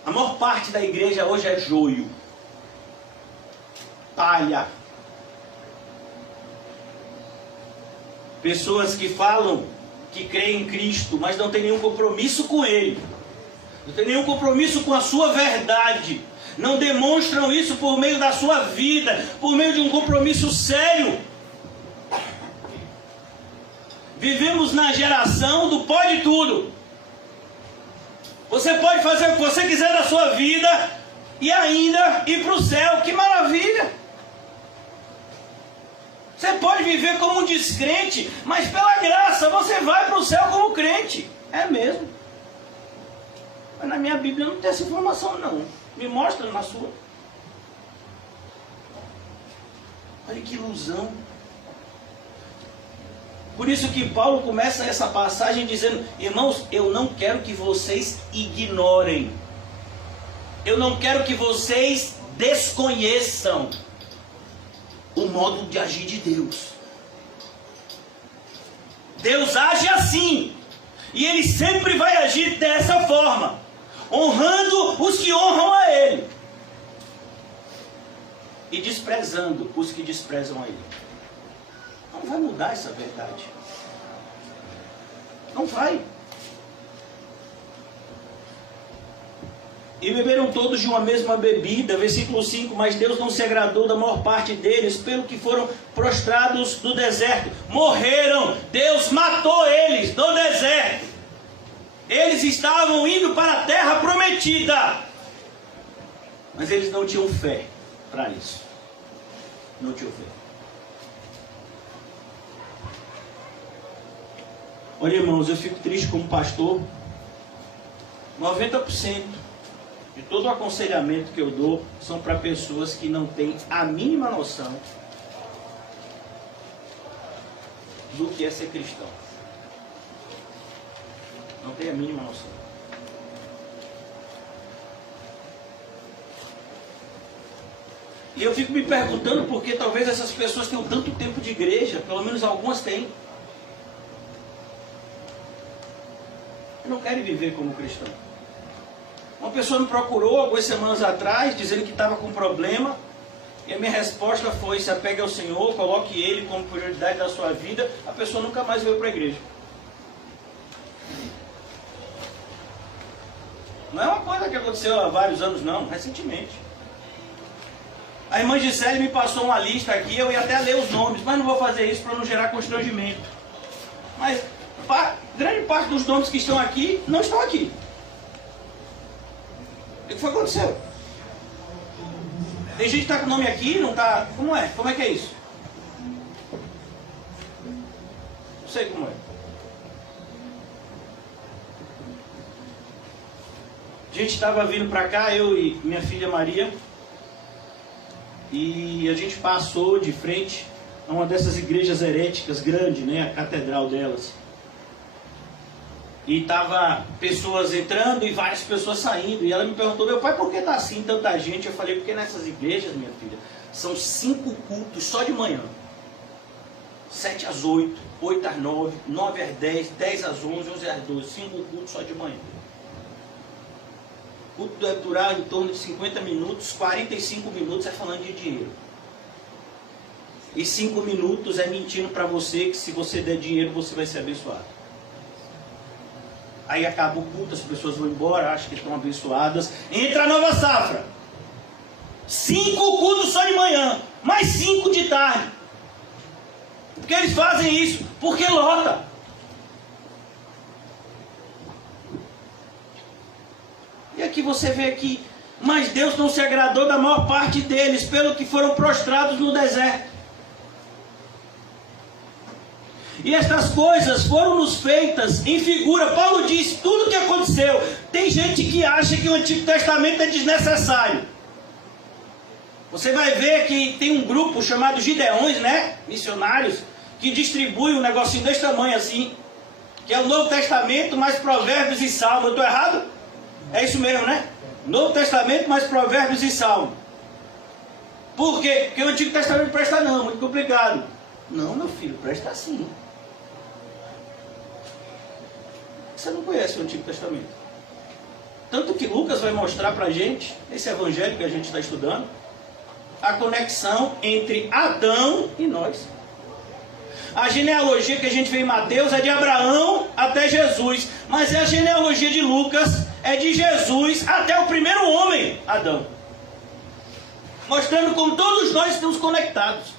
A maior parte da igreja hoje é joio, palha. Pessoas que falam que creem em Cristo, mas não tem nenhum compromisso com Ele. Não tem nenhum compromisso com a sua verdade. Não demonstram isso por meio da sua vida, por meio de um compromisso sério. Vivemos na geração do pode tudo. Você pode fazer o que você quiser da sua vida e ainda ir para o céu. Que maravilha! Você pode viver como um descrente, mas pela graça você vai para o céu como crente. É mesmo. Mas na minha Bíblia não tem essa informação não. Me mostra na sua. Olha que ilusão. Por isso que Paulo começa essa passagem dizendo: irmãos, eu não quero que vocês ignorem. Eu não quero que vocês desconheçam o modo de agir de Deus. Deus age assim. E Ele sempre vai agir dessa forma, honrando os que honram a Ele e desprezando os que desprezam a Ele. Não vai mudar essa verdade. Não vai. E beberam todos de uma mesma bebida, versículo 5, mas Deus não se agradou da maior parte deles, pelo que foram prostrados no deserto. Morreram, Deus matou eles no deserto. Eles estavam indo para a terra prometida, mas eles não tinham fé para isso. Não tinham fé. Olha, irmãos, eu fico triste como pastor. 90% de todo o aconselhamento que eu dou são para pessoas que não têm a mínima noção do que é ser cristão. Não tem a mínima noção. E eu fico me perguntando por que talvez essas pessoas tenham tanto tempo de igreja, pelo menos algumas têm. E não querem viver como cristão. Uma pessoa me procurou algumas semanas atrás, dizendo que estava com problema, e a minha resposta foi: se apegue ao Senhor, coloque Ele como prioridade da sua vida. A pessoa nunca mais veio para a igreja. Não é uma coisa que aconteceu há vários anos, não, recentemente. A irmã Gisele me passou uma lista aqui, eu ia até ler os nomes, mas não vou fazer isso para não gerar constrangimento. Mas grande parte dos nomes que estão aqui não estão aqui. O que foi que aconteceu? Tem gente que está com o nome aqui, não está. Como é? Como é que é isso? Não sei como é. A gente estava vindo para cá, eu e minha filha Maria, e a gente passou de frente a uma dessas igrejas heréticas grandes, né, a catedral delas. E tava pessoas entrando e várias pessoas saindo. E ela me perguntou: meu pai, por que está assim tanta gente? Eu falei: porque nessas igrejas, minha filha, são 5 cultos só de manhã. 7 às 8, 8 às 9, 9 às 10, 10 às 11, 11 às 12. 5 cultos só de manhã. O culto deve durar em torno de 50 minutos, 45 minutos é falando de dinheiro. E 5 minutos é mentindo para você que se você der dinheiro você vai ser abençoado. Aí acaba o culto, as pessoas vão embora, acham que estão abençoadas. Entra a nova safra. 5 cultos só de manhã, mais 5 de tarde. Por que eles fazem isso? Porque lota. E aqui você vê aqui: mas Deus não se agradou da maior parte deles, pelo que foram prostrados no deserto. E estas coisas foram-nos feitas em figura. Paulo diz tudo o que aconteceu. Tem gente que acha que o Antigo Testamento é desnecessário. Você vai ver que tem um grupo chamado Gideões, né? Missionários, que distribui um negocinho desse tamanho assim, que é o Novo Testamento mais Provérbios e Salmos. Eu estou errado? É isso mesmo, né? Novo Testamento mais Provérbios e Salmos. Por quê? Porque o Antigo Testamento presta não, muito complicado. Não, meu filho, presta sim. Você não conhece o Antigo Testamento. Tanto que Lucas vai mostrar para a gente, esse evangelho que a gente está estudando, a conexão entre Adão e nós. A genealogia que a gente vê em Mateus é de Abraão até Jesus, mas a genealogia de Lucas é de Jesus até o primeiro homem, Adão. Mostrando como todos nós estamos conectados.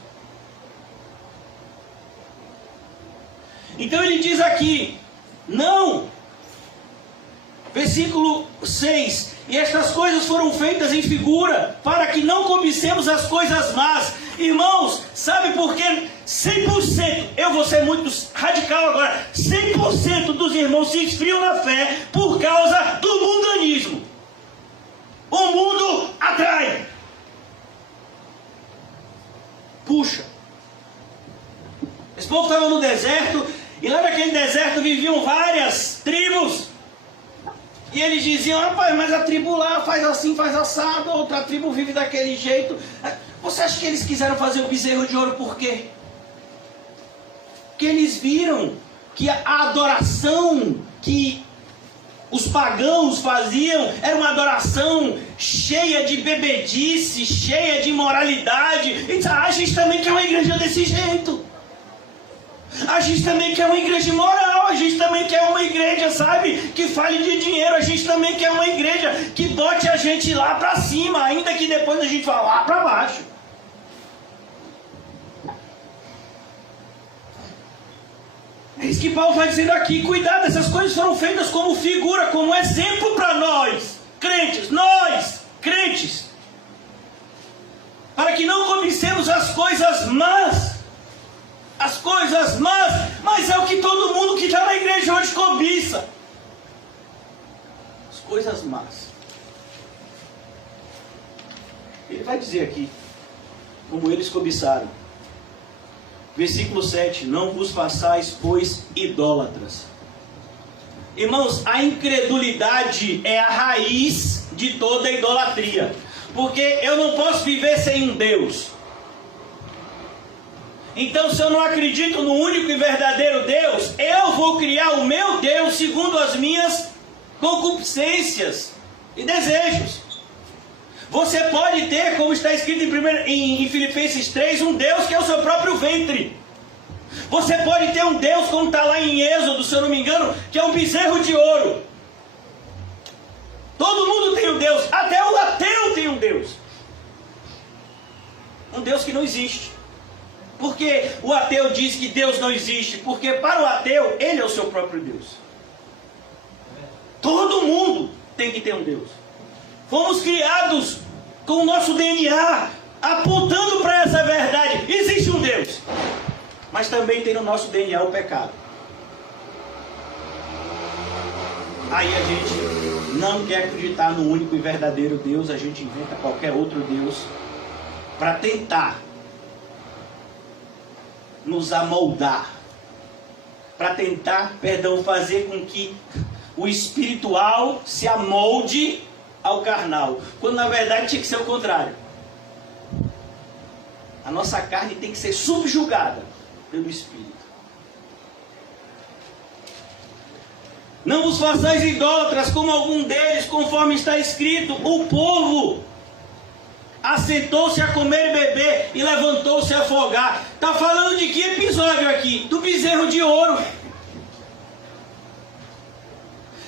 Então ele diz aqui, não, versículo 6, e estas coisas foram feitas em figura, para que não cobicemos as coisas más. Irmãos, sabe por quê? 100%, eu vou ser muito radical agora, 100% dos irmãos se esfriam na fé por causa do mundanismo. O mundo atrai. Puxa. Esse povo estava no deserto, e lá naquele deserto viviam várias tribos. E eles diziam, rapaz, mas a tribo lá faz assim, faz assado, outra tribo vive daquele jeito. Você acha que eles quiseram fazer o bezerro de ouro por quê? Porque eles viram que a adoração que os pagãos faziam era uma adoração cheia de bebedice, cheia de imoralidade. E a gente também quer uma igreja desse jeito. A gente também quer uma igreja moral, a gente também quer uma igreja, sabe, que fale de dinheiro, a gente também quer uma igreja que bote a gente lá para cima, ainda que depois a gente vá lá para baixo. É isso que Paulo está dizendo aqui, cuidado, essas coisas foram feitas como figura, como exemplo para nós, crentes, para que não cobicemos as coisas más. As coisas más, mas é o que todo mundo que está na igreja hoje cobiça. As coisas más. Ele vai dizer aqui, como eles cobiçaram. Versículo 7, não vos façais, pois, idólatras. Irmãos, a incredulidade é a raiz de toda a idolatria. Porque eu não posso viver sem um Deus. Então, se eu não acredito no único e verdadeiro Deus, eu vou criar o meu Deus segundo as minhas concupiscências e desejos. Você pode ter, como está escrito em Filipenses 3, um Deus que é o seu próprio ventre. Você pode ter um Deus, como está lá em Êxodo, se eu não me engano, que é um bezerro de ouro. Todo mundo tem um Deus, até o ateu tem um Deus. Um Deus que não existe. Porque o ateu diz que Deus não existe? Porque para o ateu, ele é o seu próprio Deus. Todo mundo tem que ter um Deus. Fomos criados com o nosso DNA apontando para essa verdade. Existe um Deus. Mas também tem no nosso DNA o pecado. Aí a gente não quer acreditar no único e verdadeiro Deus. A gente inventa qualquer outro Deus para tentar nos amoldar, para tentar, fazer com que o espiritual se amolde ao carnal, quando na verdade tinha que ser o contrário. A nossa carne tem que ser subjugada pelo Espírito. Não vos façais idólatras como algum deles, conforme está escrito, o povo assentou-se a comer e beber e levantou-se a afogar. Está falando de que episódio aqui? Do bezerro de ouro.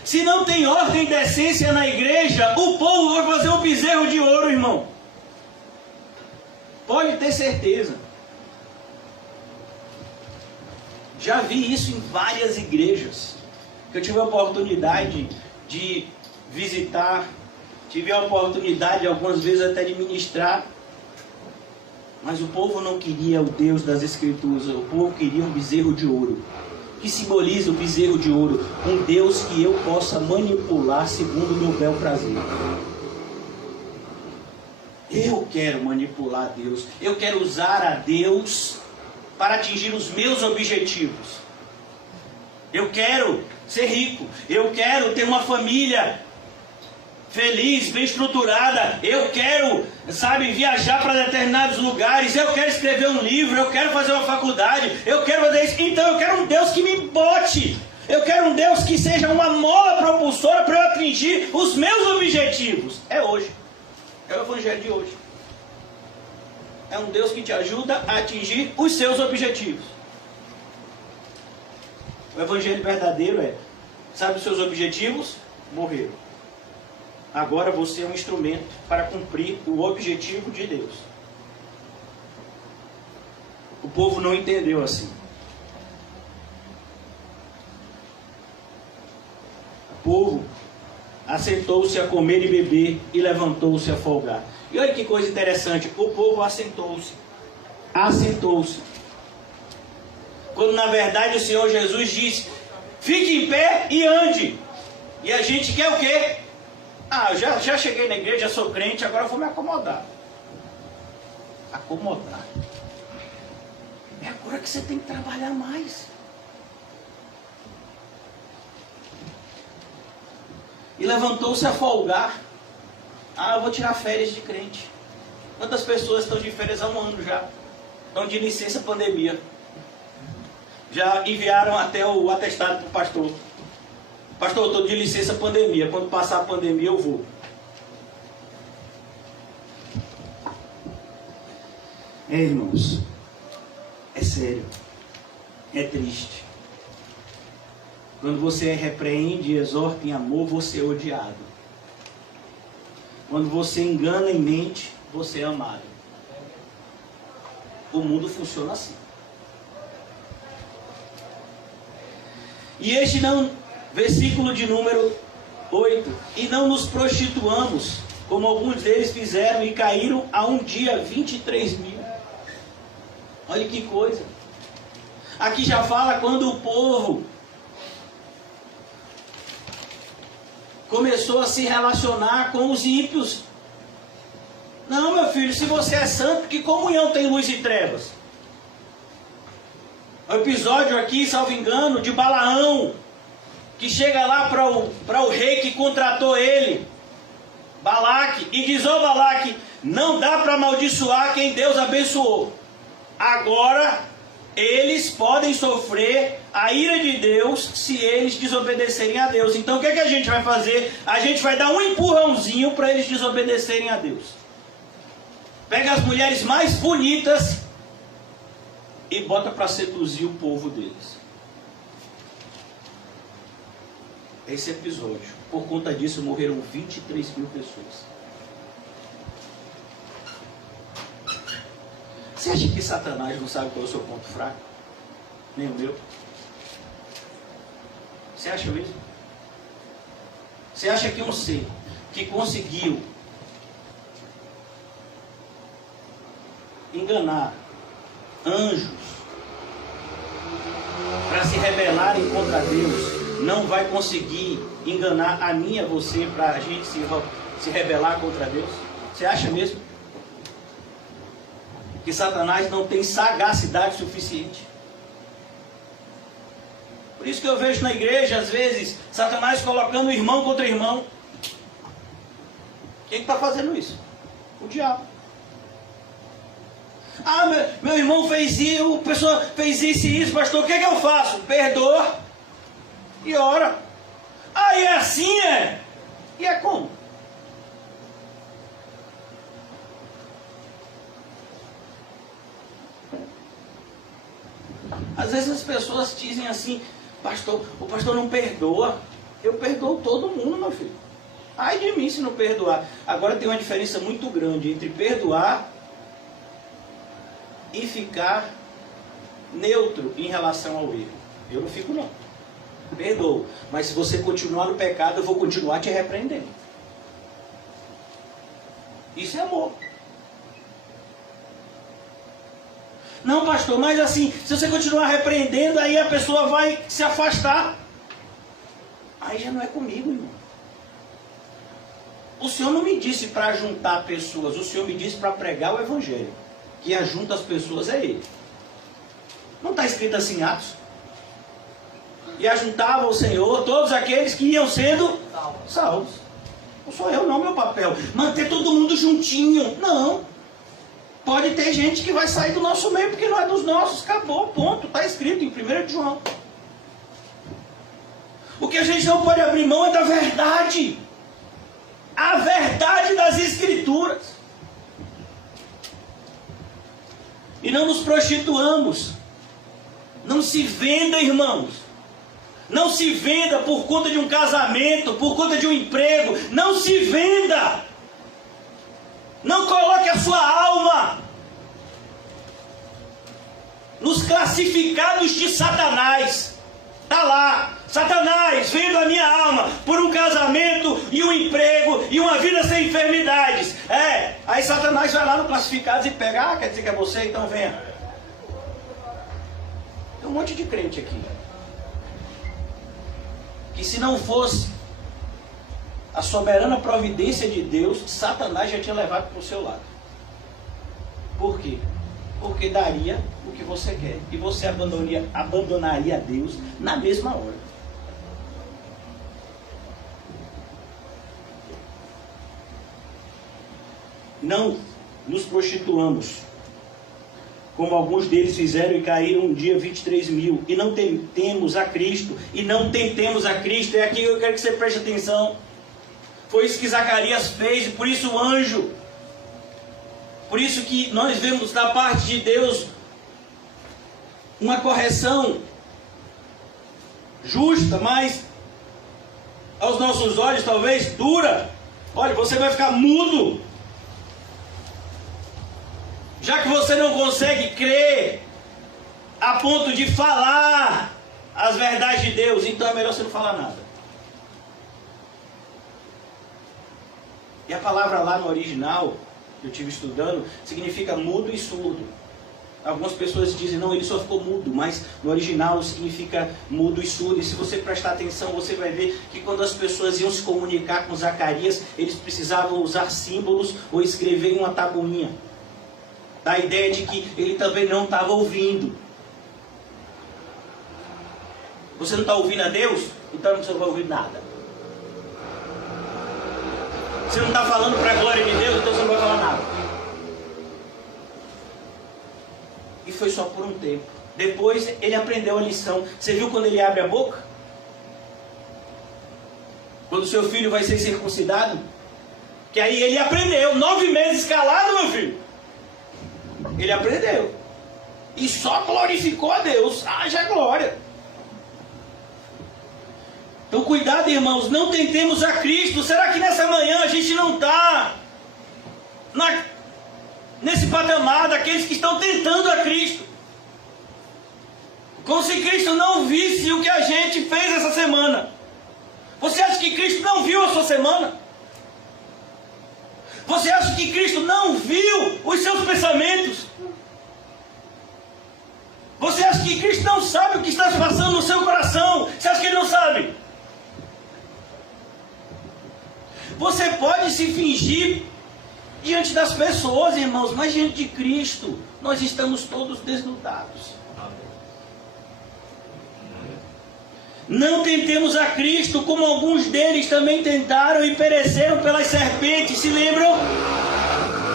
Se não tem ordem e decência na igreja, o povo vai fazer um bezerro de ouro, irmão. Pode ter certeza. Já vi isso em várias igrejas. Que eu tive a oportunidade de visitar. Tive a oportunidade algumas vezes até de ministrar. Mas o povo não queria o Deus das Escrituras. O povo queria um bezerro de ouro. Que simboliza o bezerro de ouro? Um Deus que eu possa manipular segundo o meu bel prazer. Eu quero manipular Deus. Eu quero usar a Deus para atingir os meus objetivos. Eu quero ser rico. Eu quero ter uma família feliz, bem estruturada. Eu quero, viajar para determinados lugares. Eu quero escrever um livro. Eu quero fazer uma faculdade. Eu quero fazer isso. Então eu quero um Deus que me bote. Eu quero um Deus que seja uma mola propulsora para eu atingir os meus objetivos. É hoje. É o evangelho de hoje. É um Deus que te ajuda a atingir os seus objetivos. O evangelho verdadeiro é, sabe os seus objetivos? Morreram. Agora você é um instrumento para cumprir o objetivo de Deus. O povo não entendeu assim. O povo assentou-se a comer e beber e levantou-se a folgar. E olha que coisa interessante, o povo assentou-se. Assentou-se. Quando na verdade o Senhor Jesus disse, fique em pé e ande. E a gente quer o quê? Já cheguei na igreja, já sou crente, agora eu vou me acomodar. Acomodar. É agora que você tem que trabalhar mais. E levantou-se a folgar. Eu vou tirar férias de crente. Quantas pessoas estão de férias há um ano já? Estão de licença pandemia. Já enviaram até o atestado para o pastor. Pastor, eu estou de licença pandemia. Quando passar a pandemia eu vou. Irmãos, é sério. É triste. Quando você repreende e exorta em amor, você é odiado. Quando você engana em mente, você é amado. O mundo funciona assim. E este não, versículo de número 8. E não nos prostituamos, como alguns deles fizeram e caíram a um dia 23 mil. Olha que coisa. Aqui já fala quando o povo começou a se relacionar com os ímpios. Não, meu filho, se você é santo, que comunhão tem luz e trevas? O episódio aqui, salvo engano, de Balaão, que chega lá para o rei que contratou ele, Balaque, e diz, Balaque, não dá para amaldiçoar quem Deus abençoou. Agora, eles podem sofrer a ira de Deus se eles desobedecerem a Deus. Então o que a gente vai fazer? A gente vai dar um empurrãozinho para eles desobedecerem a Deus. Pega as mulheres mais bonitas e bota para seduzir o povo deles. Esse episódio, por conta disso, morreram 23 mil pessoas. Você acha que Satanás não sabe qual é o seu ponto fraco? Nem o meu. Você acha isso? Você acha que um ser que conseguiu enganar anjos para se rebelarem contra Deus, não vai conseguir enganar a mim e a você para a gente se rebelar contra Deus? Você acha mesmo que Satanás não tem sagacidade suficiente? Por isso que eu vejo na igreja, às vezes, Satanás colocando irmão contra irmão. Quem está fazendo isso? O diabo. Meu irmão fez isso, a pessoa fez isso e isso, pastor, o que eu faço? Perdoa e ora. E é assim, é? E é como? Às vezes as pessoas dizem assim, pastor, o pastor não perdoa. Eu perdoo todo mundo, meu filho. Ai de mim se não perdoar. Agora tem uma diferença muito grande entre perdoar e ficar neutro em relação ao erro. Eu não fico não. Perdoo. Mas se você continuar no pecado, eu vou continuar te repreendendo. Isso é amor. Não, pastor, mas assim, se você continuar repreendendo, aí a pessoa vai se afastar. Aí já não é comigo, irmão. O Senhor não me disse para juntar pessoas, o Senhor me disse para pregar o Evangelho. Que ajunta as pessoas é Ele. Não está escrito assim em Atos? E ajuntava o Senhor todos aqueles que iam sendo salvos. Não sou eu, não, meu papel. Manter todo mundo juntinho. Não. Pode ter gente que vai sair do nosso meio porque não é dos nossos. Acabou, ponto. Está escrito em 1 João. O que a gente não pode abrir mão é da verdade. A verdade das Escrituras. E não nos prostituamos. Não se venda, irmãos. Não se venda por conta de um casamento, por conta de um emprego. Não se venda. Não coloque a sua alma nos classificados de Satanás. Está lá. Satanás, vendo a minha alma por um casamento e um emprego e uma vida sem enfermidades. Aí Satanás vai lá no classificados e pega, quer dizer que é você, então venha. Tem um monte de crente aqui. Que se não fosse a soberana providência de Deus, Satanás já tinha levado para o seu lado. Por quê? Porque daria o que você quer. E você abandonaria Deus na mesma hora. Não nos prostituamos, como alguns deles fizeram e caíram um dia 23 mil. E não tentemos a Cristo. E não tentemos a Cristo. É aqui que eu quero que você preste atenção. Foi isso que Zacarias fez. E por isso o anjo. Por isso que nós vemos da parte de Deus uma correção justa, mas aos nossos olhos talvez dura. Olha, você vai ficar mudo. Já que você não consegue crer a ponto de falar as verdades de Deus, então é melhor você não falar nada. E a palavra lá no original, que eu estive estudando, significa mudo e surdo. Algumas pessoas dizem, não, ele só ficou mudo, mas no original significa mudo e surdo. E se você prestar atenção, você vai ver que quando as pessoas iam se comunicar com Zacarias, eles precisavam usar símbolos ou escrever em uma tabuinha. Da ideia de que ele também não estava ouvindo. Você não está ouvindo a Deus? Então você não vai ouvir nada. Você não está falando para a glória de Deus? Então você não vai falar nada. E foi só por um tempo. Depois ele aprendeu a lição. Você viu quando ele abre a boca? Quando seu filho vai ser circuncidado? Que aí ele aprendeu. 9 meses calado, meu filho. Ele aprendeu. E só glorificou a Deus. Haja glória. Então cuidado, irmãos. Não tentemos a Cristo. Será que nessa manhã a gente não está nesse patamar daqueles que estão tentando a Cristo? Como se Cristo não visse o que a gente fez essa semana. Você acha que Cristo não viu a sua semana? Você acha que Cristo não viu os seus pensamentos? Você acha que Cristo não sabe o que está se passando no seu coração? Você acha que Ele não sabe? Você pode se fingir diante das pessoas, irmãos, mas diante de Cristo, nós estamos todos desnudados. Não tentemos a Cristo como alguns deles também tentaram e pereceram pelas serpentes, se lembram?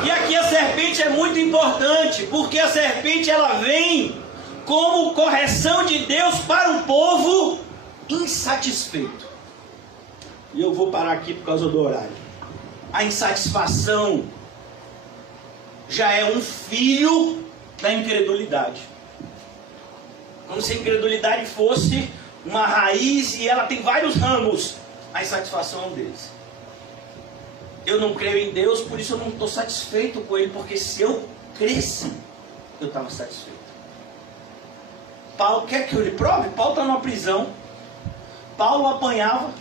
E aqui a serpente é muito importante, porque a serpente ela vem como correção de Deus para um povo insatisfeito. E eu vou parar aqui por causa do horário. A insatisfação já é um filho da incredulidade. Como se a incredulidade fosse uma raiz e ela tem vários ramos. A insatisfação é um deles. Eu não creio em Deus, por isso eu não estou satisfeito com Ele, porque se eu cresce, eu estava satisfeito. Paulo, quer que eu lhe prove? Paulo está numa prisão. Paulo apanhava.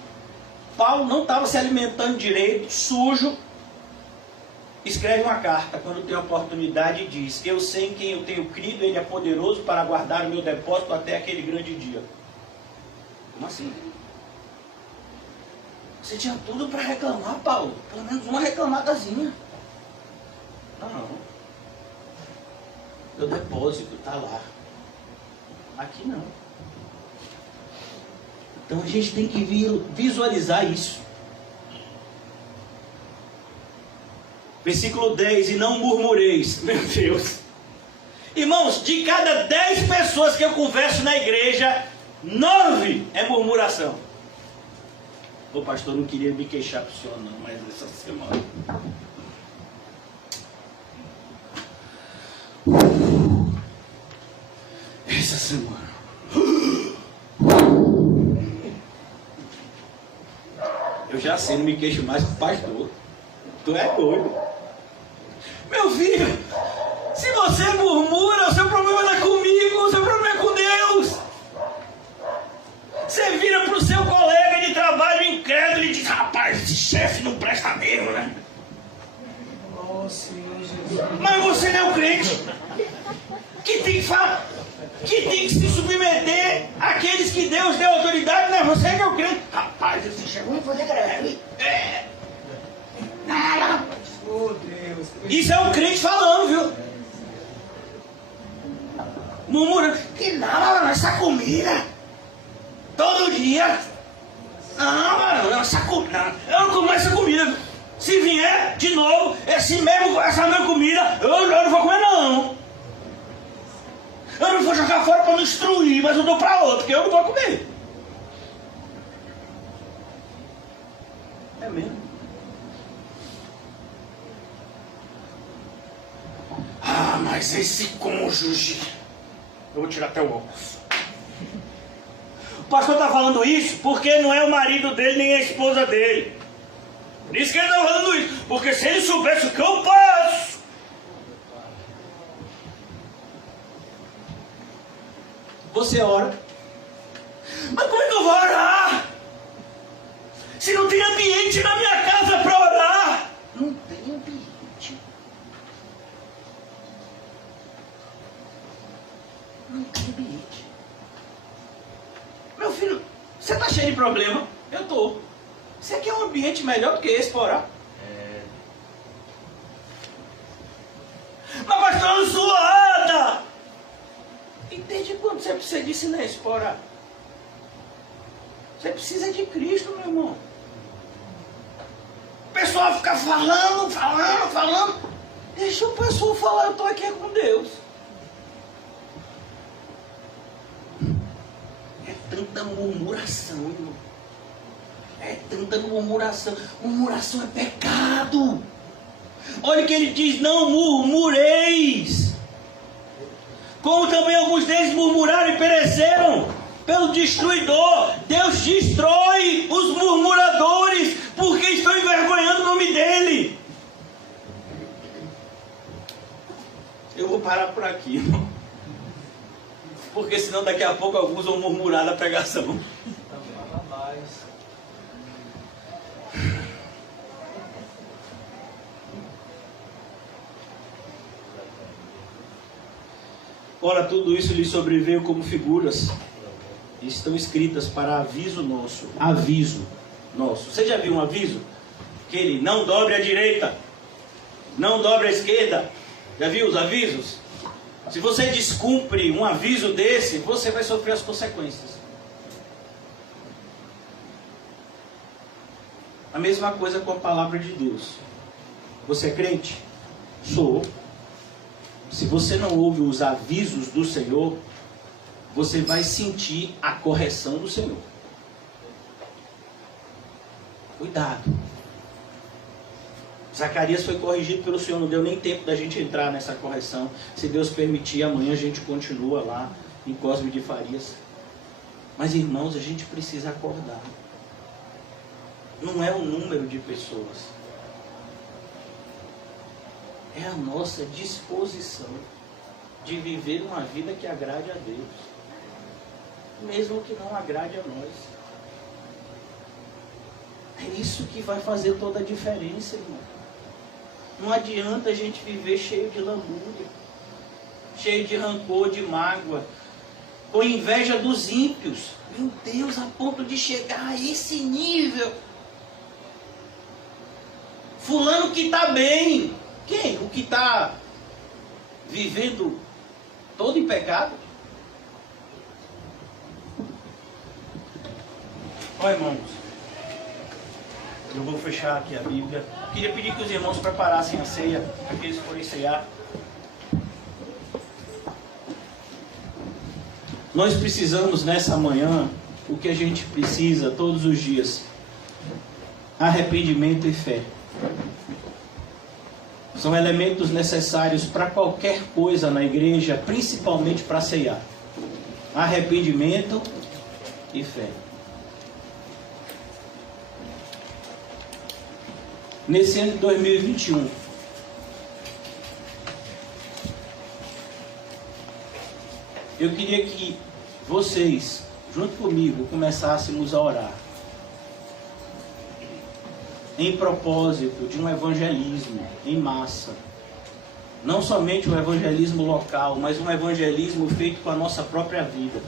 Paulo não estava se alimentando direito, sujo. Escreve uma carta quando tem oportunidade e diz: eu sei em quem eu tenho crido, Ele é poderoso para guardar o meu depósito até aquele grande dia. Como assim? Você tinha tudo para reclamar, Paulo. Pelo menos uma reclamadazinha. Não. Meu depósito está lá. Aqui não. Então a gente tem que visualizar isso. Versículo 10, e não murmureis. Meu Deus. Irmãos, de cada 10 pessoas que eu converso na igreja, 9 é murmuração. O pastor não queria me queixar pro senhor não, mas essa semana... Essa semana... Eu já sei, não me queixo mais com o pastor. Tu é doido. Meu filho, se você murmura, o seu problema não é comigo, o seu problema é com Deus. Você vira para o seu colega de trabalho incrédulo e diz: rapaz, esse chefe não presta mesmo, né? Oh, Senhor Jesus. Mas você não é o crente que tem que se submeter àqueles que Deus deu autoridade, não é você que é o crente. Rapaz, esse chefe vai fazer greve. Oh, Deus. Isso é o crente falando, viu? Murmurando. Que nada, essa comida. Todo dia. Não, essa comida. Eu não como essa comida. Se vier de novo, essa mesma comida, eu não vou comer não. Eu não vou jogar fora para não destruir, mas eu dou para outro, que eu não vou comer. É mesmo? Ah, mas esse cônjuge... Eu vou tirar até o óculos. O pastor está falando isso porque não é o marido dele nem a esposa dele. Por isso que ele está falando isso. Porque se ele soubesse o que eu passo... Você ora. Mas como é que eu vou orar? Se não tem ambiente na minha casa para orar. Não tem ambiente. Não tem ambiente. Meu filho, você está cheio de problema? Eu estou. Você quer um ambiente melhor do que esse para orar? Mas pastor, zoada! E desde quando você precisa de silêncio para orar? Você precisa de Cristo, meu irmão. O pessoal fica falando. Deixa o pessoal falar, eu estou aqui com Deus. É tanta murmuração, irmão. É tanta murmuração. Murmuração é pecado. Olha o que ele diz: não murmureis. Como também alguns deles murmuraram e pereceram pelo destruidor. Deus destrói os murmuradores porque estão envergonhando o nome dele. Eu vou parar por aqui, irmão. Porque senão daqui a pouco alguns vão murmurar da pregação. Ora, tudo isso lhe sobreveio como figuras, estão escritas para aviso nosso. Aviso nosso. Você já viu um aviso? Que ele não dobre à direita, não dobre à esquerda. Já viu os avisos? Se você descumpre um aviso desse, você vai sofrer as consequências. A mesma coisa com a palavra de Deus. Você é crente? Sou. Se você não ouve os avisos do Senhor, você vai sentir a correção do Senhor. Cuidado. Zacarias foi corrigido pelo Senhor, não deu nem tempo da gente entrar nessa correção. Se Deus permitir, amanhã a gente continua lá em Cosme de Farias. Mas irmãos, a gente precisa acordar. Não é o número de pessoas. É a nossa disposição de viver uma vida que agrade a Deus, mesmo que não agrade a nós. É isso que vai fazer toda a diferença, irmão. Não adianta a gente viver cheio de lamúria, cheio de rancor, de mágoa, com inveja dos ímpios. Meu Deus, a ponto de chegar a esse nível. Fulano que está bem. Quem? O que está vivendo todo em pecado? Ó, irmãos, eu vou fechar aqui a Bíblia. Queria pedir que os irmãos preparassem a ceia, para que eles forem cear. Nós precisamos nessa manhã, o que a gente precisa todos os dias: arrependimento e fé. São elementos necessários para qualquer coisa na igreja, principalmente para ceiar. Arrependimento e fé. Nesse ano de 2021, eu queria que vocês, junto comigo, começássemos a orar em propósito de um evangelismo em massa. Não somente um evangelismo local, mas um evangelismo feito com a nossa própria vida.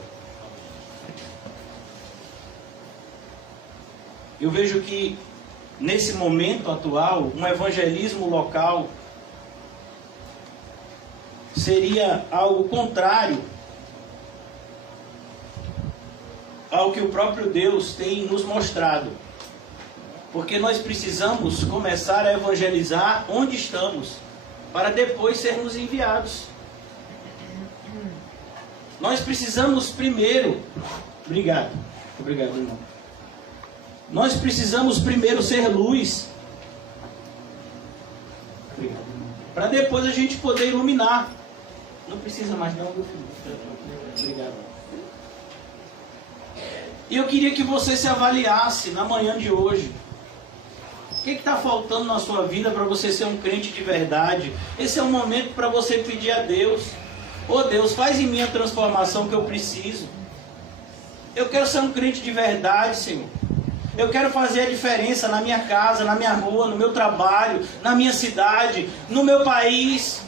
Eu vejo que nesse momento atual, um evangelismo local seria algo contrário ao que o próprio Deus tem nos mostrado. Porque nós precisamos começar a evangelizar onde estamos, para depois sermos enviados. Nós precisamos primeiro... Obrigado, irmão. Nós precisamos primeiro ser luz, para depois a gente poder iluminar. Não precisa mais não, meu filho. Obrigado. E eu queria que você se avaliasse na manhã de hoje. O que está faltando na sua vida para você ser um crente de verdade? Esse é um momento para você pedir a Deus: ô Deus, faz em mim a transformação que eu preciso. Eu quero ser um crente de verdade, Senhor. Eu quero fazer a diferença na minha casa, na minha rua, no meu trabalho, na minha cidade, no meu país,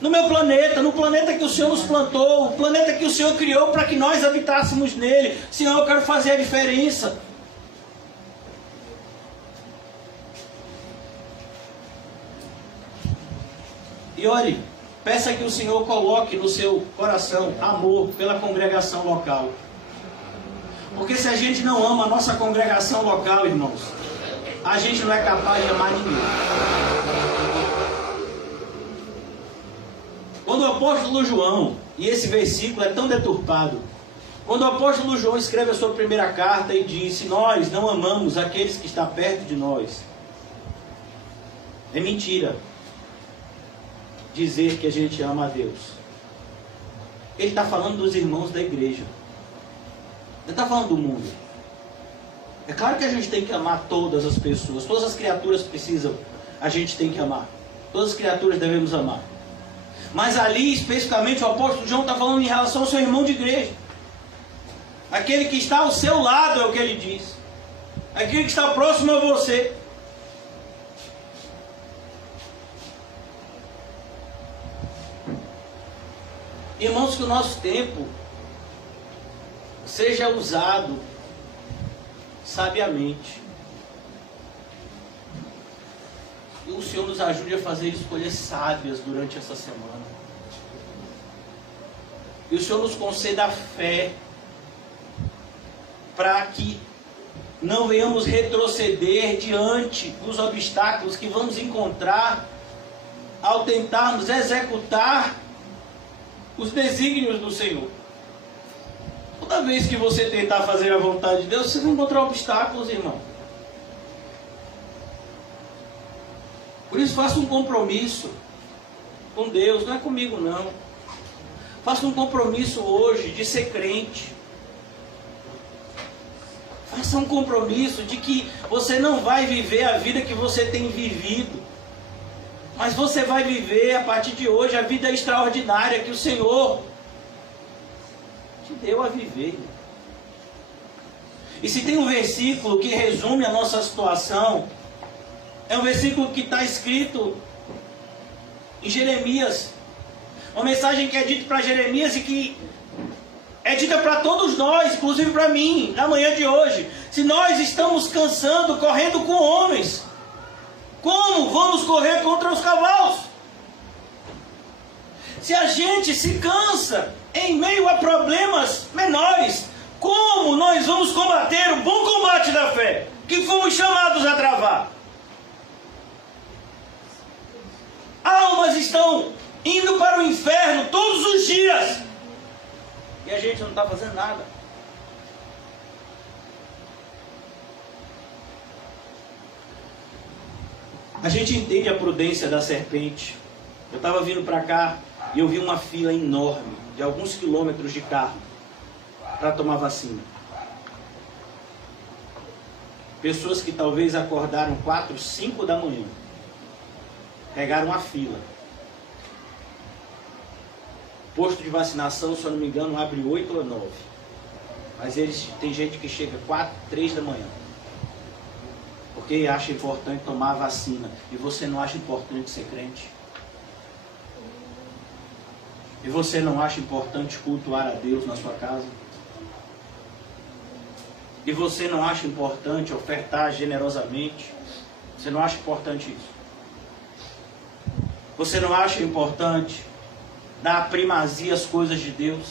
no meu planeta, no planeta que o Senhor nos plantou, o planeta que o Senhor criou para que nós habitássemos nele. Senhor, eu quero fazer a diferença. E ore, peça que o Senhor coloque no seu coração amor pela congregação local. Porque se a gente não ama a nossa congregação local, irmãos, a gente não é capaz de amar ninguém. Quando o apóstolo João, e esse versículo é tão deturpado, quando o apóstolo João escreve a sua primeira carta e diz: se nós não amamos aqueles que estão perto de nós, é mentira dizer que a gente ama a Deus. Ele está falando dos irmãos da igreja. Ele está falando do mundo. É claro que a gente tem que amar todas as pessoas. Todas as criaturas precisam. A gente tem que amar. Todas as criaturas devemos amar. Mas ali, especificamente, o apóstolo João está falando em relação ao seu irmão de igreja. Aquele que está ao seu lado, é o que ele diz. Aquele que está próximo a você. Irmãos, que o nosso tempo seja usado sabiamente. E o Senhor nos ajude a fazer escolhas sábias durante essa semana. E o Senhor nos conceda a fé para que não venhamos retroceder diante dos obstáculos que vamos encontrar ao tentarmos executar os desígnios do Senhor. Toda vez que você tentar fazer a vontade de Deus, você vai encontrar obstáculos, irmão. Por isso, faça um compromisso com Deus, não é comigo não. Faça um compromisso hoje de ser crente. Faça um compromisso de que você não vai viver a vida que você tem vivido, mas você vai viver a partir de hoje a vida extraordinária que o Senhor te deu a viver. E se tem um versículo que resume a nossa situação, é um versículo que está escrito em Jeremias. Uma mensagem que é dita para Jeremias e que é dita para todos nós, inclusive para mim, na manhã de hoje. Se nós estamos cansando, correndo com homens, Como vamos correr contra os cavalos? Se a gente se cansa em meio a problemas menores, como nós vamos combater o bom combate da fé, que fomos chamados a travar? Almas estão indo para o inferno todos os dias, e a gente não está fazendo nada. A gente entende a prudência da serpente. Eu estava vindo para cá e eu vi uma fila enorme, de alguns quilômetros de carro, para tomar vacina. Pessoas que talvez acordaram 4, 5 da manhã, pegaram a fila. Posto de vacinação, se eu não me engano, abre 8 ou 9. Mas tem gente que chega 4, 3 da manhã. Porque acha importante tomar a vacina. E você não acha importante ser crente? E você não acha importante cultuar a Deus na sua casa? E você não acha importante ofertar generosamente? Você não acha importante isso? Você não acha importante dar primazia às coisas de Deus?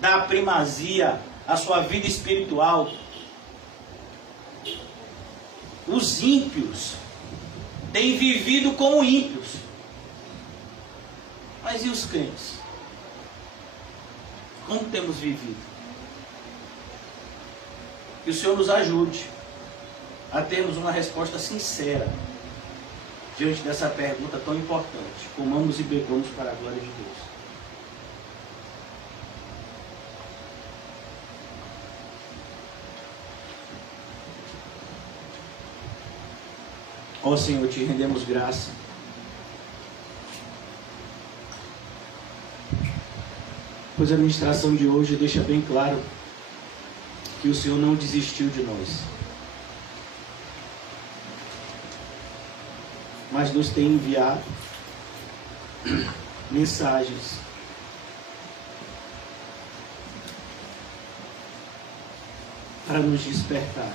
Dar primazia à sua vida espiritual? Os ímpios têm vivido como ímpios. Mas e os crentes? Como temos vivido? Que o Senhor nos ajude a termos uma resposta sincera diante dessa pergunta tão importante. Comamos e bebamos para a glória de Deus. Ó Senhor, te rendemos graça. Pois a ministração de hoje deixa bem claro que o Senhor não desistiu de nós, mas nos tem enviado mensagens para nos despertar,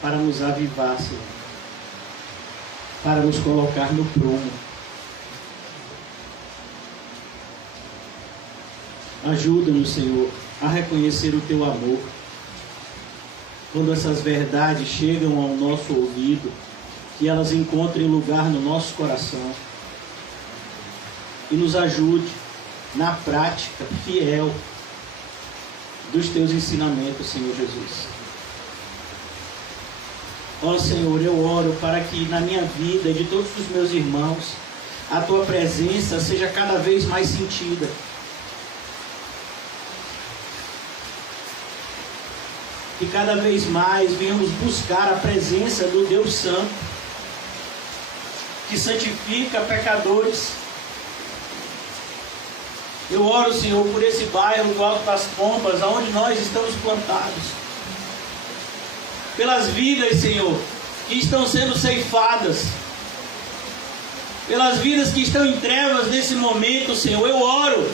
para nos avivar, Senhor, para nos colocar no prumo. Ajuda-nos, Senhor, a reconhecer o Teu amor. Quando essas verdades chegam ao nosso ouvido, que elas encontrem lugar no nosso coração. E nos ajude na prática fiel dos Teus ensinamentos, Senhor Jesus. Ó Senhor, eu oro para que na minha vida e de todos os meus irmãos, a Tua presença seja cada vez mais sentida. Que cada vez mais venhamos buscar a presença do Deus Santo, que santifica pecadores. Eu oro, Senhor, por esse bairro do Alto das Pombas, onde nós estamos plantados. Pelas vidas, Senhor, que estão sendo ceifadas. Pelas vidas que estão em trevas nesse momento, Senhor. Eu oro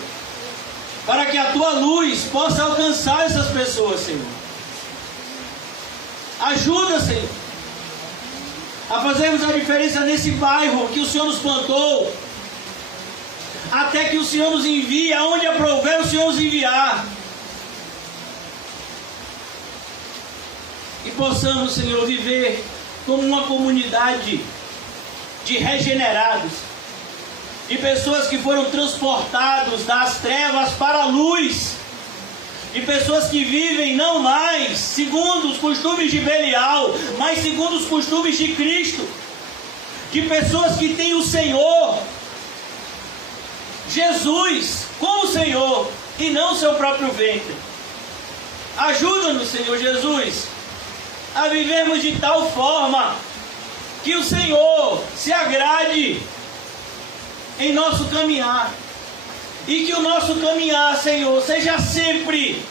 para que a Tua luz possa alcançar essas pessoas, Senhor. Ajuda, Senhor, a fazermos a diferença nesse bairro que o Senhor nos plantou, até que o Senhor nos envie, aonde aprouver o Senhor nos enviar. E possamos, Senhor, viver como uma comunidade de regenerados, de pessoas que foram transportados das trevas para a luz, de pessoas que vivem não mais segundo os costumes de Belial, mas segundo os costumes de Cristo, de pessoas que têm o Senhor Jesus como Senhor e não seu próprio ventre. Ajuda-nos, Senhor Jesus, a vivermos de tal forma que o Senhor se agrade em nosso caminhar. E que o nosso caminhar, Senhor, seja sempre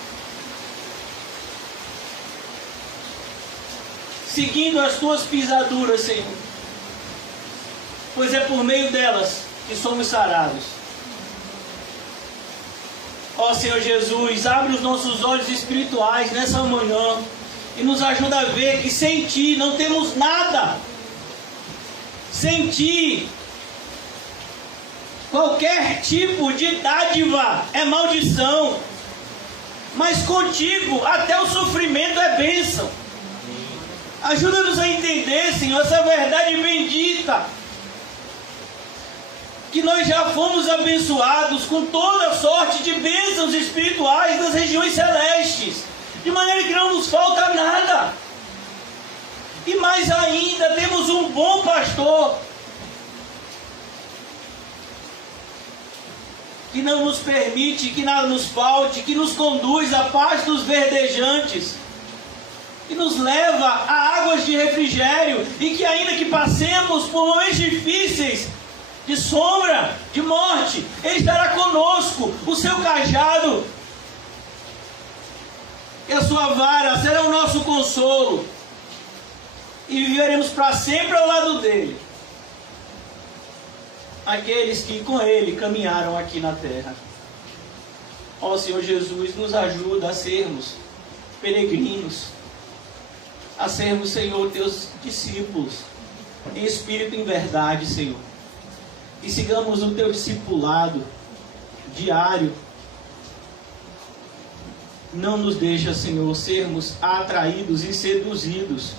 seguindo as Tuas pisaduras, Senhor. Pois é por meio delas que somos sarados. Ó Senhor Jesus, abre os nossos olhos espirituais nessa manhã E nos ajuda a ver que sem Ti não temos nada. Sem Ti, qualquer tipo de dádiva é maldição. Mas contigo, até o sofrimento é bênção. Ajuda-nos a entender, Senhor, essa verdade bendita. Que nós já fomos abençoados com toda sorte de bênçãos espirituais nas regiões celestes. De maneira que não nos falta nada. E mais ainda, temos um bom pastor. Que não nos permite que nada nos falte, que nos conduz a pastos verdejantes, que nos leva a águas de refrigério, e que ainda que passemos por momentos difíceis, de sombra, de morte, Ele estará conosco. O seu cajado e a sua vara serão o nosso consolo, e viveremos para sempre ao lado dele. Aqueles que com Ele caminharam aqui na terra. Ó Senhor Jesus, nos ajuda a sermos peregrinos, a sermos, Senhor, Teus discípulos, em espírito e em verdade, Senhor. E sigamos o Teu discipulado diário. Não nos deixa, Senhor, sermos atraídos e seduzidos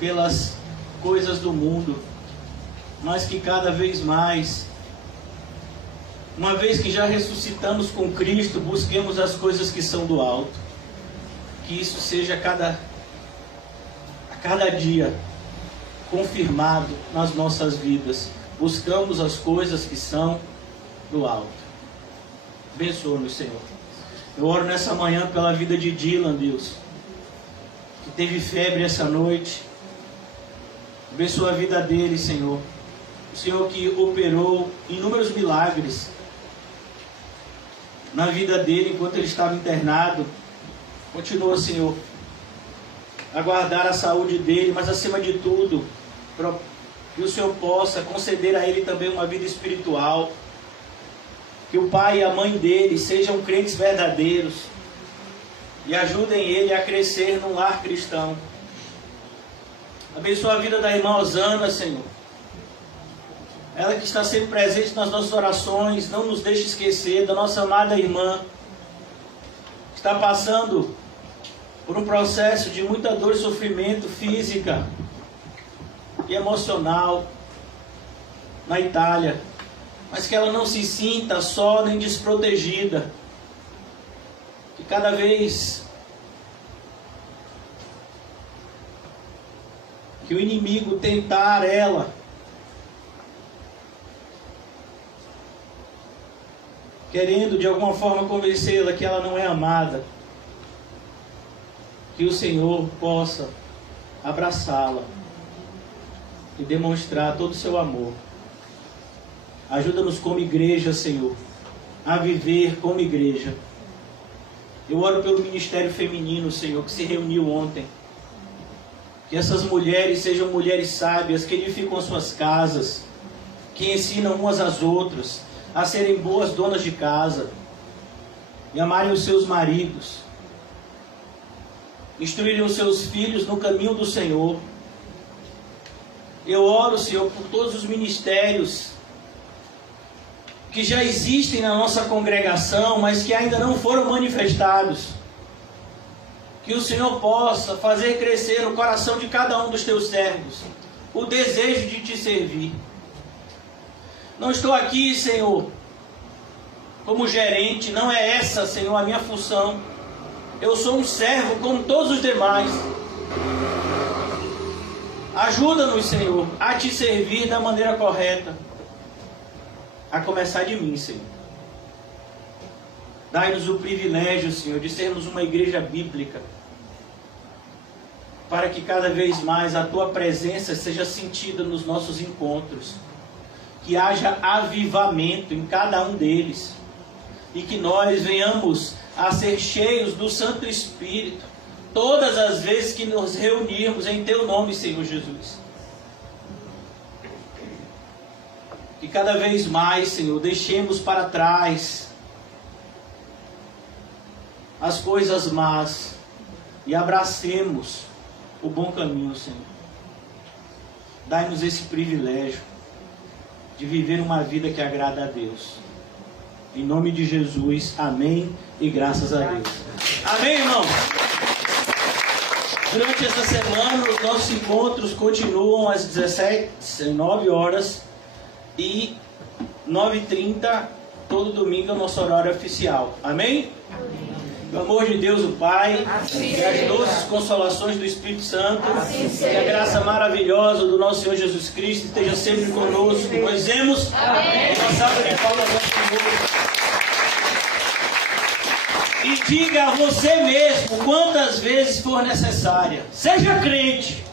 pelas coisas do mundo, mas que cada vez mais, uma vez que já ressuscitamos com Cristo, busquemos as coisas que são do alto. Que isso seja a cada dia confirmado nas nossas vidas. Buscamos as coisas que são do alto. Abençoa-nos, Senhor. Eu oro nessa manhã pela vida de Dylan, Deus, que teve febre essa noite. Abençoa a vida dele, Senhor. O Senhor que operou inúmeros milagres na vida dele enquanto ele estava internado. Continua, Senhor, a guardar a saúde dele, mas acima de tudo, que o Senhor possa conceder a ele também uma vida espiritual. Que o pai e a mãe dele sejam crentes verdadeiros e ajudem ele a crescer num lar cristão. Abençoa a vida da irmã Osana, Senhor. Ela que está sempre presente nas nossas orações, não nos deixe esquecer da nossa amada irmã, que está passando por um processo de muita dor e sofrimento física e emocional na Itália, mas que ela não se sinta só nem desprotegida, que cada vez que o inimigo tentar ela, querendo de alguma forma convencê-la que ela não é amada, que o Senhor possa abraçá-la e demonstrar todo o seu amor. Ajuda-nos como igreja, Senhor, a viver como igreja. Eu oro pelo ministério feminino, Senhor, que se reuniu ontem. Que essas mulheres sejam mulheres sábias, que edificam as suas casas, que ensinam umas às outras a serem boas donas de casa e amarem os seus maridos, instruírem os seus filhos no caminho do Senhor. Eu oro, Senhor, por todos os ministérios que já existem na nossa congregação, mas que ainda não foram manifestados. Que o Senhor possa fazer crescer no coração de cada um dos teus servos o desejo de te servir. Não estou aqui, Senhor, como gerente, não é essa, Senhor, a minha função. Eu sou um servo como todos os demais. Ajuda-nos, Senhor, a te servir da maneira correta, a começar de mim, Senhor. Dai-nos o privilégio, Senhor, de sermos uma igreja bíblica, para que cada vez mais a Tua presença seja sentida nos nossos encontros, que haja avivamento em cada um deles, e que nós venhamos a ser cheios do Santo Espírito, todas as vezes que nos reunirmos em Teu nome, Senhor Jesus. Que cada vez mais, Senhor, deixemos para trás as coisas más e abracemos o bom caminho, Senhor. Dai-nos esse privilégio de viver uma vida que agrada a Deus. Em nome de Jesus, amém e graças a Deus. Amém, irmão? Durante essa semana, os nossos encontros continuam às 19 horas e 9h30, todo domingo é o nosso horário oficial. Amém? O amor de Deus, o Pai, e as doces consolações do Espírito Santo, e a graça maravilhosa do nosso Senhor Jesus Cristo esteja sempre conosco. Nós dizemos, uma salva de palmas ao Senhor. E diga a você mesmo quantas vezes for necessária. Seja crente.